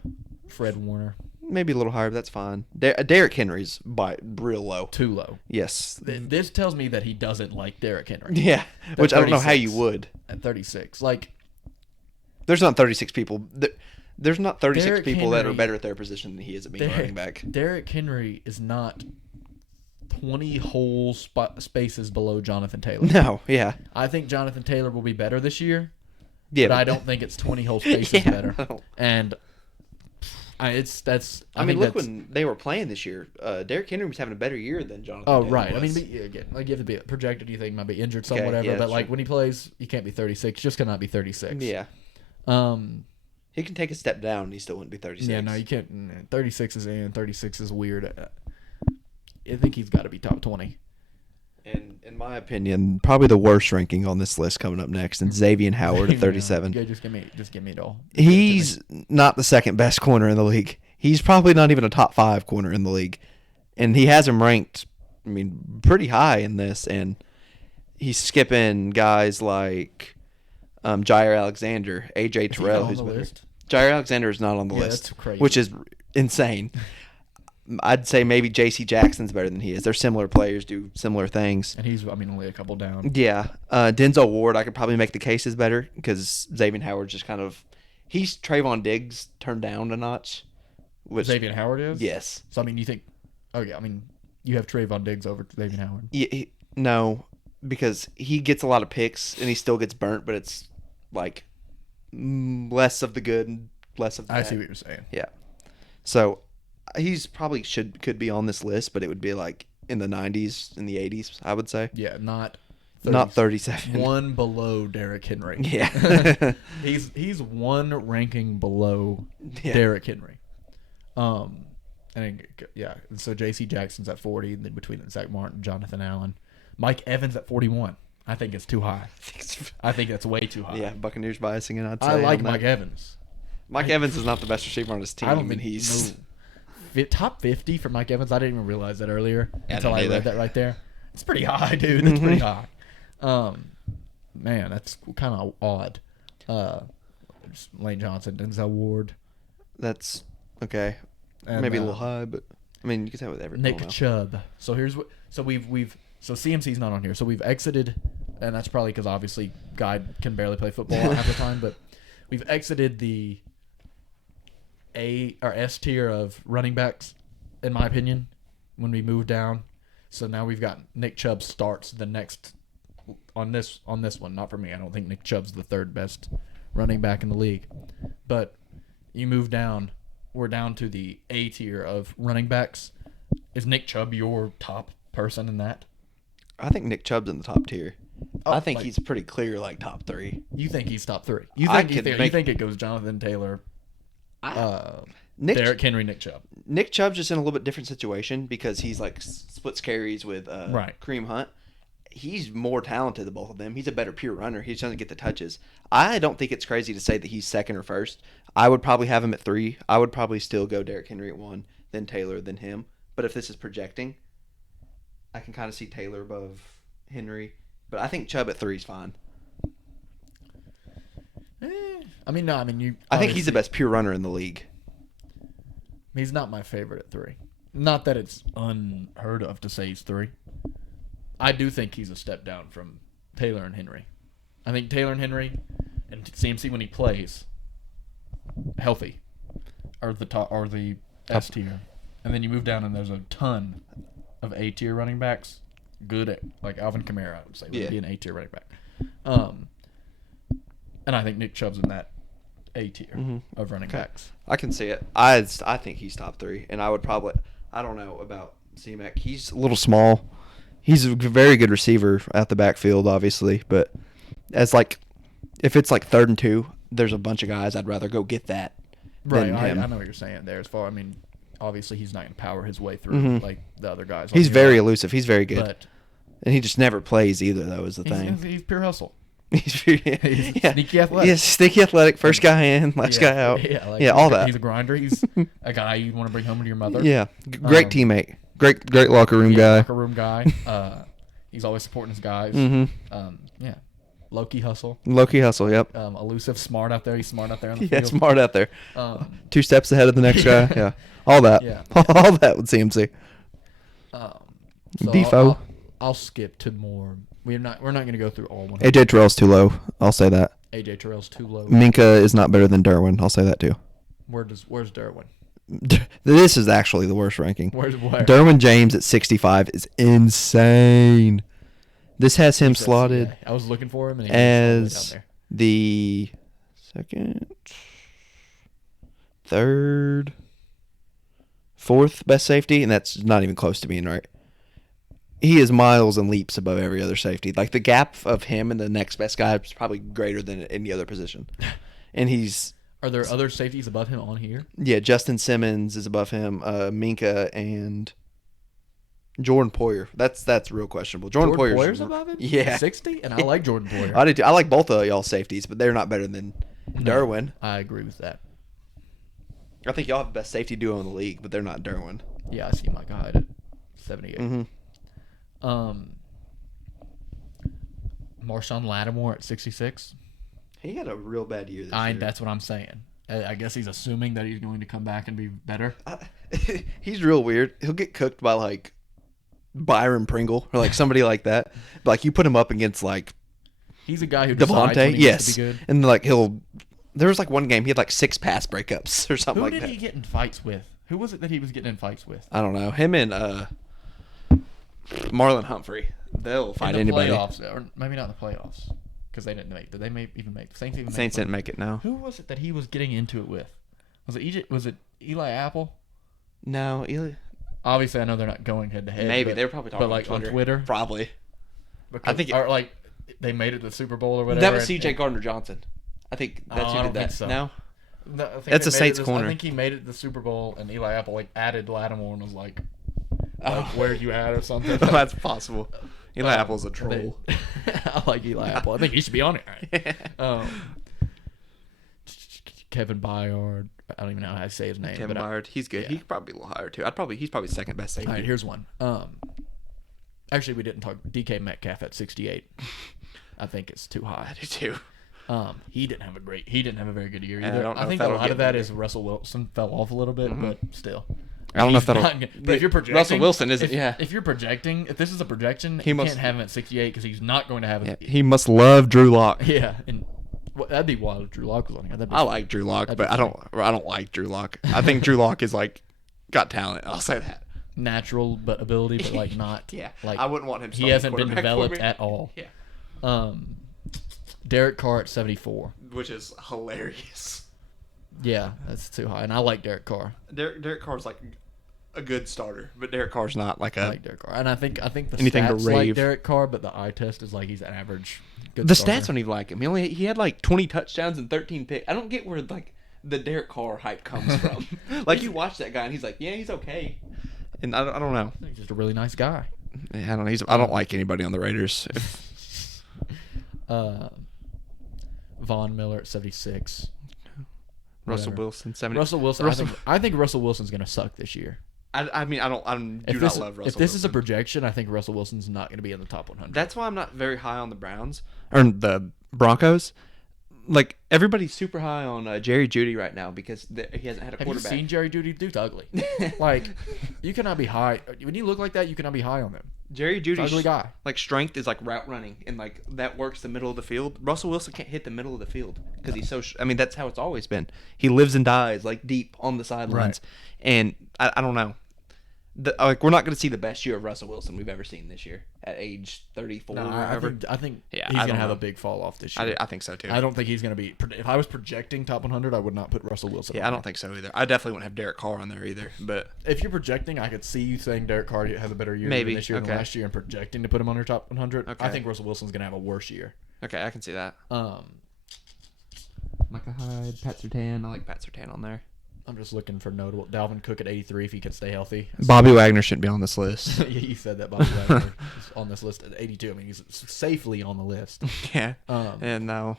Fred Warner. Maybe a little higher, but that's fine. Derrick Henry's real low. Too low. Yes. This tells me that he doesn't like Derrick Henry. Yeah, which I don't know how you would. At 36. Like, there's not 36 people. There's not 36 Derrick people Henry, that are better at their position than he is at being running back. Derrick Henry is not 20 whole spaces below Jonathan Taylor. No, yeah. I think Jonathan Taylor will be better this year. Yeah, but I don't think it's 20 whole spaces better. And I mean, look when they were playing this year. Derrick Henry was having a better year than Jonathan. Oh, Taylor right. was. I mean, again, like you have to be projected. You think he might be injured, some whatever. Yeah, but like when he plays, you can't be 36. Just cannot be 36. Yeah. He can take a step down, and he still wouldn't be 36. Yeah, no, you can't. 36 is in. 36 is weird. I think he's got to be top 20. And in my opinion, probably the worst ranking on this list coming up next, and Xavier Howard at 37. Yeah, just give me it all. He's not the second best corner in the league. He's probably not even a top 5 corner in the league, and he has him ranked, I mean, pretty high in this. And he's skipping guys like Jair Alexander, AJ Terrell, who's better. List? Jair Alexander is not on the list, that's crazy. Which is insane. I'd say maybe J.C. Jackson's better than he is. They're similar players, do similar things. And he's, only a couple down. Yeah. Denzel Ward, I could probably make the case is better because Xavier Howard's just kind of – he's Trayvon Diggs turned down a notch. Xavier Howard is? Yes. So, you think – oh, yeah, you have Trayvon Diggs over Xavier Howard. Yeah, no, because he gets a lot of picks and he still gets burnt, but it's like less of the good and less of the bad. I see what you're saying. Yeah. So – he's probably could be on this list, but it would be like in the 90s, in the 80s, I would say. Yeah, not 37. One below Derrick Henry. Yeah. he's one ranking below Derrick Henry. So J.C. Jackson's at 40, and then between Zach Martin, Jonathan Allen, Mike Evans at 41. I think it's too high. I think that's way too high. Yeah, Buccaneers biasing it. I like Mike Evans. Mike Evans is not the best receiver on his team. I don't think he's top 50 for Mike Evans. I didn't even realize that earlier until I read that right there. It's pretty high, dude. It's pretty high. Man, that's kind of odd. Lane Johnson, Denzel Ward. That's okay. And, maybe a little high, but you can say with everything. Nick Chubb. So here's what. So so CMC's not on here. So we've exited, and that's probably because obviously Guy can barely play football half the time. But we've exited the A or S tier of running backs, in my opinion, when we move down. So now we've got Nick Chubb starts the next on this one. Not for me. I don't think Nick Chubb's the third best running back in the league. But you move down, we're down to the A tier of running backs. Is Nick Chubb your top person in that? I think Nick Chubb's in the top tier. I think he's pretty clear, like top 3. You think he's top 3? You think it goes Jonathan Taylor, Derrick Henry, Nick Chubb. Nick Chubb's just in a little bit different situation because he's like splits carries with Kareem Hunt. He's more talented than both of them. He's a better pure runner. He just doesn't get the touches. I don't think it's crazy to say that he's second or first. I would probably have him at 3. I would probably still go Derrick Henry at 1, then Taylor, then him. But if this is projecting, I can kind of see Taylor above Henry. But I think Chubb at 3 is fine. I think he's the best pure runner in the league. He's not my favorite at 3. Not that it's unheard of to say he's 3. I do think he's a step down from Taylor and Henry. I think Taylor and Henry and CMC when he plays healthy are the top or the S tier, and then you move down and there's a ton of A tier running backs. Good at like Alvin Kamara, I would say would be an A tier running back. And I think Nick Chubb's in that A tier of running backs. I can see it. I think he's top 3, and I would probably I don't know about C-Mac. He's a little small. He's a very good receiver at the backfield, obviously, but as like if it's like 3rd and 2, there's a bunch of guys I'd rather go get that. Right, I know what you're saying there. As far, obviously he's not going to power his way through like the other guys. He's very elusive. He's very good, and he just never plays either. Though is the thing. He's pure hustle. He's sneaky athletic. Yes, sneaky athletic. First guy in, last guy out. Yeah, all that. He's a grinder. He's a guy you'd want to bring home to your mother. Yeah, great teammate. Great locker room guy. Locker room guy. He's always supporting his guys. Low-key hustle. Low-key hustle, yep. Elusive, smart out there. He's smart out there on the field. Yeah, smart out there. 2 steps ahead of the next guy. Yeah, all that. Yeah. All that with CMC. So Defoe. I'll skip to more. We're not going to go through all one. AJ Terrell's too low. I'll say that. AJ Terrell's too low. Minka is not better than Derwin. I'll say that too. Where's Derwin? This is actually the worst ranking. Where? Derwin James at 65 is insane. This has him slotted. Yeah. I was looking for him as the second, third. 4th best safety, and that's not even close to being right. He is miles and leaps above every other safety. Like, the gap of him and the next best guy is probably greater than any other position. And he's... Are there other safeties above him on here? Yeah, Justin Simmons is above him, Minka, and Jordan Poyer. That's real questionable. Jordan Poyer's above him? Yeah. 60? And I like Jordan Poyer. I do too. I like both of y'all safeties, but they're not better than Derwin. I agree with that. I think y'all have the best safety duo in the league, but they're not Derwin. Yeah, I see Micah Hyde at 78. Mm-hmm. Marshawn Lattimore at 66. He had a real bad year this year. That's what I'm saying. I guess he's assuming that he's going to come back and be better. He's real weird. He'll get cooked by, like, Byron Pringle or, like, somebody like that. But, like, you put him up against, like... He's a guy who decides when he wants to be good. And, like, there was, like, one game he had, like, 6 pass breakups or something like that. Who did he get in fights with? Who was it that he was getting in fights with? I don't know. Him and Marlon Humphrey. They'll fight anybody. Playoffs, or maybe not in the playoffs. Because they didn't make. Did they even make the Saints? Saints didn't make it. No. Who was it that he was getting into it with? Was it Eli Apple? No, Eli. Obviously, I know they're not going head to head. Maybe they were probably talking. But like on Twitter, probably. Because, I think, or like they made it to the Super Bowl or whatever. That was C.J. Gardner-Johnson. I think that's who did that. So. No. I think that's a Saints corner. I think he made it to the Super Bowl, and Eli Apple like added Lattimore and was like where you at or something. That's possible. Eli Apple's a troll. I like Eli Apple. I think he should be on it. Right? Kevin Byard. I don't even know how to say his name. Kevin Byard. He's good. Yeah. He could probably be a little higher too. He's probably second best safety. All right, here's one. Actually, we didn't talk. DK Metcalf at 68. I think it's too high. I do too. He didn't have a very good year either. I think a lot of that is Russell Wilson fell off a little bit, but still. I don't know if that'll. But if you're projecting, Russell Wilson isn't. If you're projecting, if this is a projection, you can't have him at 68 because he's not going to have it. Yeah, he must love Drew Lock. Yeah, and that'd be wild if Drew Lock was on here. I like Drew Lock, but I don't like Drew Lock. I think Drew Lock is like got talent. I'll say that. Natural but ability, but like not. Yeah, like I wouldn't want him. He hasn't been developed at all. Yeah. Derek Carr at 74, which is hilarious. Yeah, that's too high, and I like Derek Carr. Derek Carr's like a good starter, but Derek Carr's not like I like Derek Carr, and I think the anything stats to rave. like Derek Carr, but the eye test is like he's an average. Good the starter. Stats don't even like him. He had like 20 touchdowns and 13 picks. I don't get where like the Derek Carr hype comes from. Like you watch that guy and he's like, yeah, he's okay, and I don't know. He's just a really nice guy. Yeah, I don't know. I don't like anybody on the Raiders. Von Miller at 76. Russell Wilson 70. Russell Wilson. I think Russell Wilson's gonna suck this year. I mean, I do not love Russell. If this is a projection, I think Russell Wilson's not going to be in the top 100. That's why I'm not very high on the Browns or the Broncos. Like everybody's super high on Jerry Jeudy right now because he hasn't had a quarterback. Have you seen Jerry Jeudy? Dude's ugly. Like you cannot be high when you look like that. You cannot be high on him. Jerry Jeudy's ugly guy. Like strength is like route running and like that works the middle of the field. Russell Wilson can't hit the middle of the field because he's so. I mean, that's how it's always been. He lives and dies like deep on the sidelines, and I don't know. Like we're not going to see the best year of Russell Wilson we've ever seen this year at age 34. No, I think he's going to have a big fall off this year. I think so too. I don't think he's going to be. If I was projecting top 100, I would not put Russell Wilson. Yeah, I don't think so either. I definitely wouldn't have Derek Carr on there either. But if you're projecting, I could see you saying Derek Carr has a better year this year than last year, and projecting to put him on your top 100. Okay. I think Russell Wilson's going to have a worse year. Okay, I can see that. Micah Hyde, Pat Surtain. I like Pat Surtain on there. I'm just looking for notable. Dalvin Cook at 83 if he can stay healthy. Bobby Wagner shouldn't be on this list. Yeah, you said that Bobby Wagner is on this list at 82. I mean, he's safely on the list. Yeah. And now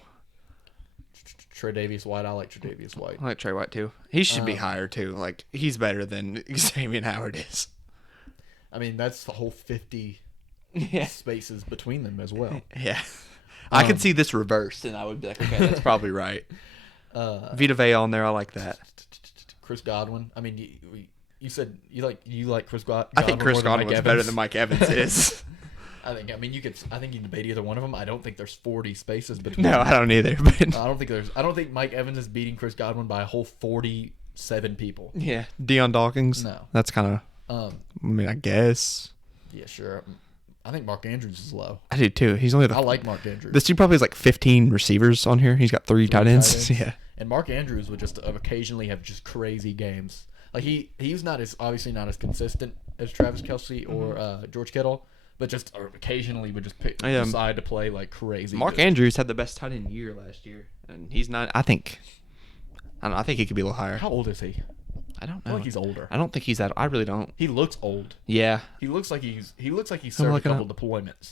Tre'Davious White. I like Tre'Davious White. I like Trey White too. He should be higher too. Like he's better than Xavier Howard is. I mean, that's the whole 50 spaces between them as well. Yeah. I could see this reversed, and I would be like, okay, that's probably right. Vita Vea on there. I like that. Chris Godwin. I mean, you said you like Chris Godwin. I think Chris Godwin's better than Mike Evans is. I think you can debate either one of them. I don't think there's 40 spaces between. No, I don't either. But I don't think Mike Evans is beating Chris Godwin by a whole 47 people. Yeah, Deion Dawkins. No, that's kind of. I mean, I guess. Yeah, sure. I think Mark Andrews is low. I do too. He's only. I like Mark Andrews. This dude probably has like 15 receivers on here. He's got three tight ends. Yeah. And Mark Andrews would just occasionally have just crazy games. Like he's not as obviously not as consistent as Travis Kelce or George Kittle, but just or occasionally would just decide to play like crazy. Mark Andrews had the best tight end year last year, and he's not. I think he could be a little higher. How old is he? I don't know. I feel like he's older. I don't think he's that. I really don't. He looks old. Yeah. He looks like he's served a couple deployments.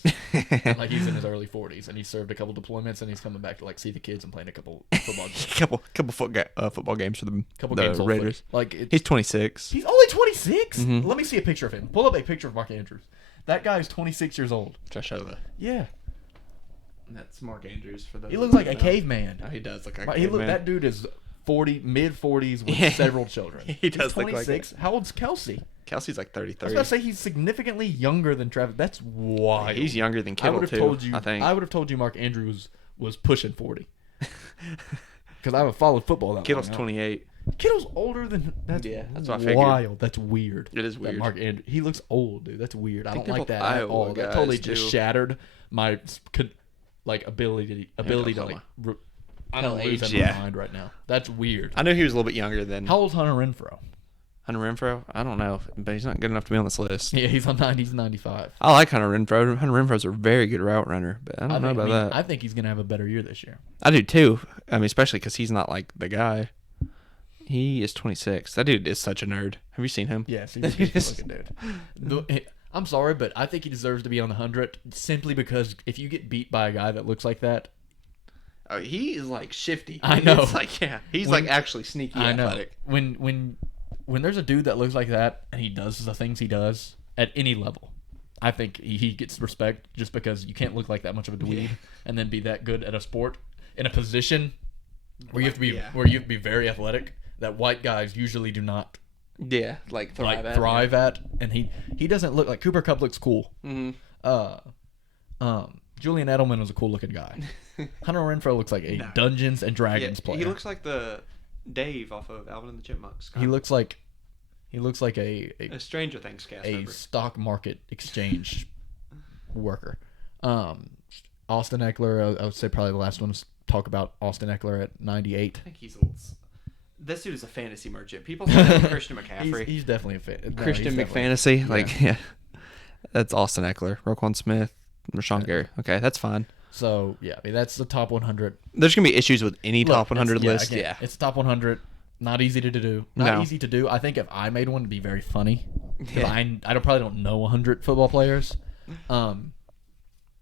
Like he's in his early 40s, and he served a couple deployments, and he's coming back to like see the kids and playing a couple football games. couple football games for the games Raiders. Like he's 26. He's only 26. Mm-hmm. Let me see a picture of him. Pull up a picture of Mark Andrews. That guy is 26 years old. Just show that. Yeah. That's Mark Andrews for those. He looks like a caveman. Oh, he does look like a caveman. That dude is mid-40s with several children. He does look like 26. How old's Kelce? Kelsey's like 33. I was about to say he's significantly younger than Travis. That's wild. He's younger than Kittle, too, I think. I would have told you Mark Andrews was pushing 40. Because I haven't followed football that long. Kittle's 28. Kittle's older than... That's what I figured. Wild. That's weird. It is weird. Mark Andrews, he looks old, dude. That's weird. I don't like that at all. Guys, that totally just shattered my ability to like... I'm losing my mind right now. That's weird. I knew he was a little bit younger than... How old's Hunter Renfrow? Hunter Renfrow? I don't know, but he's not good enough to be on this list. Yeah, he's 95. I like Hunter Renfrow. Hunter Renfrow's a very good route runner, but I don't know about that. I think he's going to have a better year this year. I do too. I mean, especially because he's not like the guy. He is 26. That dude is such a nerd. Have you seen him? Yes, he's a good looking dude. I'm sorry, but I think he deserves to be on the 100 simply because if you get beat by a guy that looks like that, oh, he is like shifty. I know. It's like he's like actually sneaky athletic. When there's a dude that looks like that and he does the things he does at any level, I think he gets respect just because you can't look like that much of a dweeb and then be that good at a sport in a position where you have to be very athletic that white guys usually do not. Yeah, thrive at, and he doesn't look like Cooper Kupp looks cool. Mm-hmm. Julian Edelman was a cool looking guy. Hunter Renfrow looks like a Dungeons and Dragons player. He looks like the Dave off of Alvin and the Chipmunks. He looks like a Stranger Things cast member. Stock market exchange worker. Austin Eckler, I would say probably the last one to talk about Austin Eckler at 98. I think he's old. This dude is a fantasy merchant. People say that Christian McCaffrey. He's definitely a fan. Christian McFantasy. That's Austin Eckler, Roquan Smith, Rashawn Gary. Okay, that's fine. So, yeah, I mean, that's the top 100. There's going to be issues with any top 100 list. Again, it's top 100. Not easy to do. Easy to do. I think if I made one, it'd be very funny. Because I probably don't know 100 football players.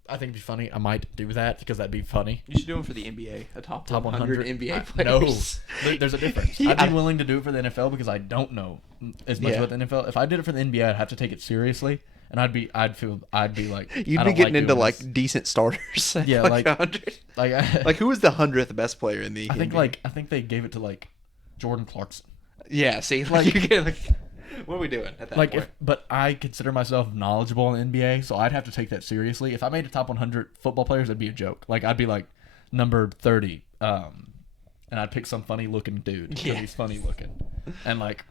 I think it'd be funny. I might do that because that'd be funny. You should do one for the NBA. A top 100 NBA players. No, there's a difference. I'd be willing to do it for the NFL because I don't know as much about the NFL. If I did it for the NBA, I'd have to take it seriously, and I'd be like, you'd be getting into like decent starters. Yeah, like 100. Like who was the 100th best player in the? I think they gave it to like Jordan Clarkson. Yeah, see, like you get like. What are we doing at that point? But I consider myself knowledgeable in the NBA, so I'd have to take that seriously. If I made a top 100 football players, it'd be a joke. Like, I'd be like, number 30, and I'd pick some funny-looking dude because he's funny-looking. And, like,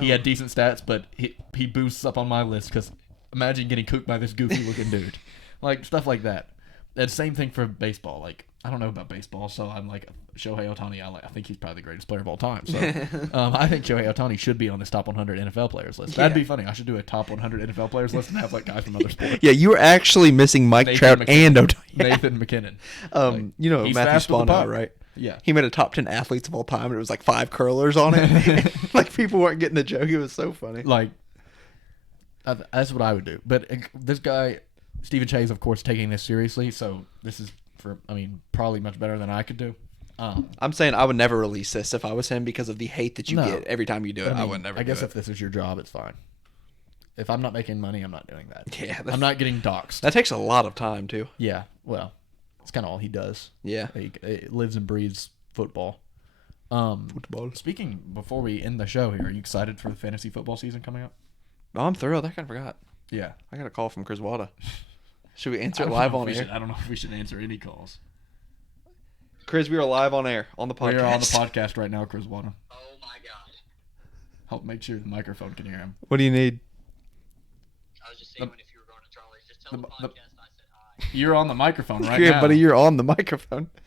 he had decent stats, but he boosts up on my list because imagine getting cooked by this goofy-looking dude. Like, stuff like that. And same thing for baseball. Like, I don't know about baseball, so I'm like, Shohei Ohtani, I think he's probably the greatest player of all time. So I think Shohei Ohtani should be on this top 100 NFL players list. That'd be funny. I should do a top 100 NFL players list and have like guys from other sports. Yeah, you were actually missing Mike Trout and Ohtani. Nathan McKinnon. You know Matthew Spano, right? Yeah. He made a top 10 athletes of all time, and it was like 5 curlers on it. Like, people weren't getting the joke. It was so funny. Like, that's what I would do. But this guy, Stephen Che, is, of course, taking this seriously, so this is, probably much better than I could do. I'm saying I would never release this if I was him because of the hate that you get every time you do it. I would never. I guess if this is your job, it's fine. If I'm not making money, I'm not doing that. Yeah, I'm not getting doxxed. That takes a lot of time too. Yeah, well, it's kind of all he does. Yeah, he lives and breathes football. Football. Speaking, before we end the show here, are you excited for the fantasy football season coming up? Oh, I'm thrilled. I kind of forgot. Yeah, I got a call from Chris Wada. Should we answer it live on air? I don't know if we should answer any calls. Chris, we are live on air on the podcast. We are on the podcast right now, Chris Wada. Oh my god. Help make sure the microphone can hear him. What do you need? I was just saying if you were going to Charlie's, just tell the podcast I said hi. You're on the microphone right Yeah, now. buddy, you're on the microphone. Oh,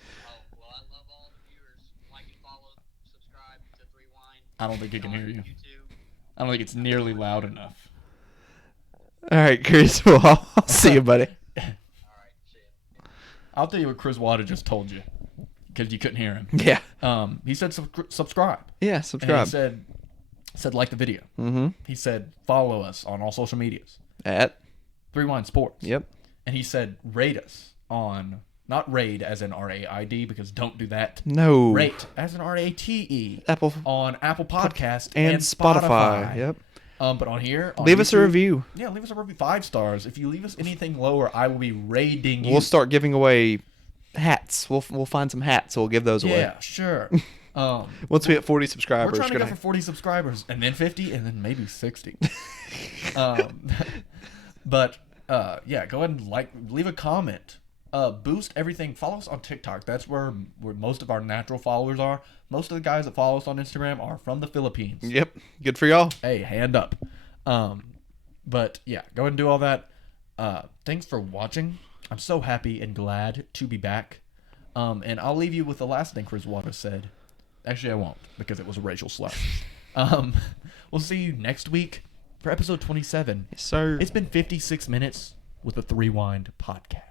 well, I love all the viewers. Like and follow, subscribe to Threewind. I don't think he can hear you. YouTube. I don't think it's nearly loud enough. All right, Chris. Well, I'll see you, buddy. I'll tell you what Chris Water just told you because you couldn't hear him. Yeah. He said subscribe. Yeah, subscribe. And he said like the video. Mm-hmm. He said follow us on all social medias. At Threewind Sports. Yep. And he said rate us on, not raid as in R-A-I-D because don't do that. No. Rate as in R-A-T-E. Apple on Apple Podcast and Spotify. Yep. But on here, on leave YouTube, us a review. Yeah, leave us a review. 5 stars. If you leave us anything lower, I will be raiding you. We'll start giving away hats. We'll find some hats. We'll give those away. Yeah, sure. Once we hit 40 subscribers, we're trying to go for 40 subscribers, and then 50, and then maybe 60. But yeah, go ahead and leave a comment. Boost everything. Follow us on TikTok. That's where most of our natural followers are. Most of the guys that follow us on Instagram are from the Philippines. Yep. Good for y'all. Hey, hand up. But yeah, go ahead and do all that. Thanks for watching. I'm so happy and glad to be back. And I'll leave you with the last thing Chris Water said. Actually, I won't because it was a racial slur. We'll see you next week for episode 27. Yes, sir. It's been 56 minutes with the Threewind podcast.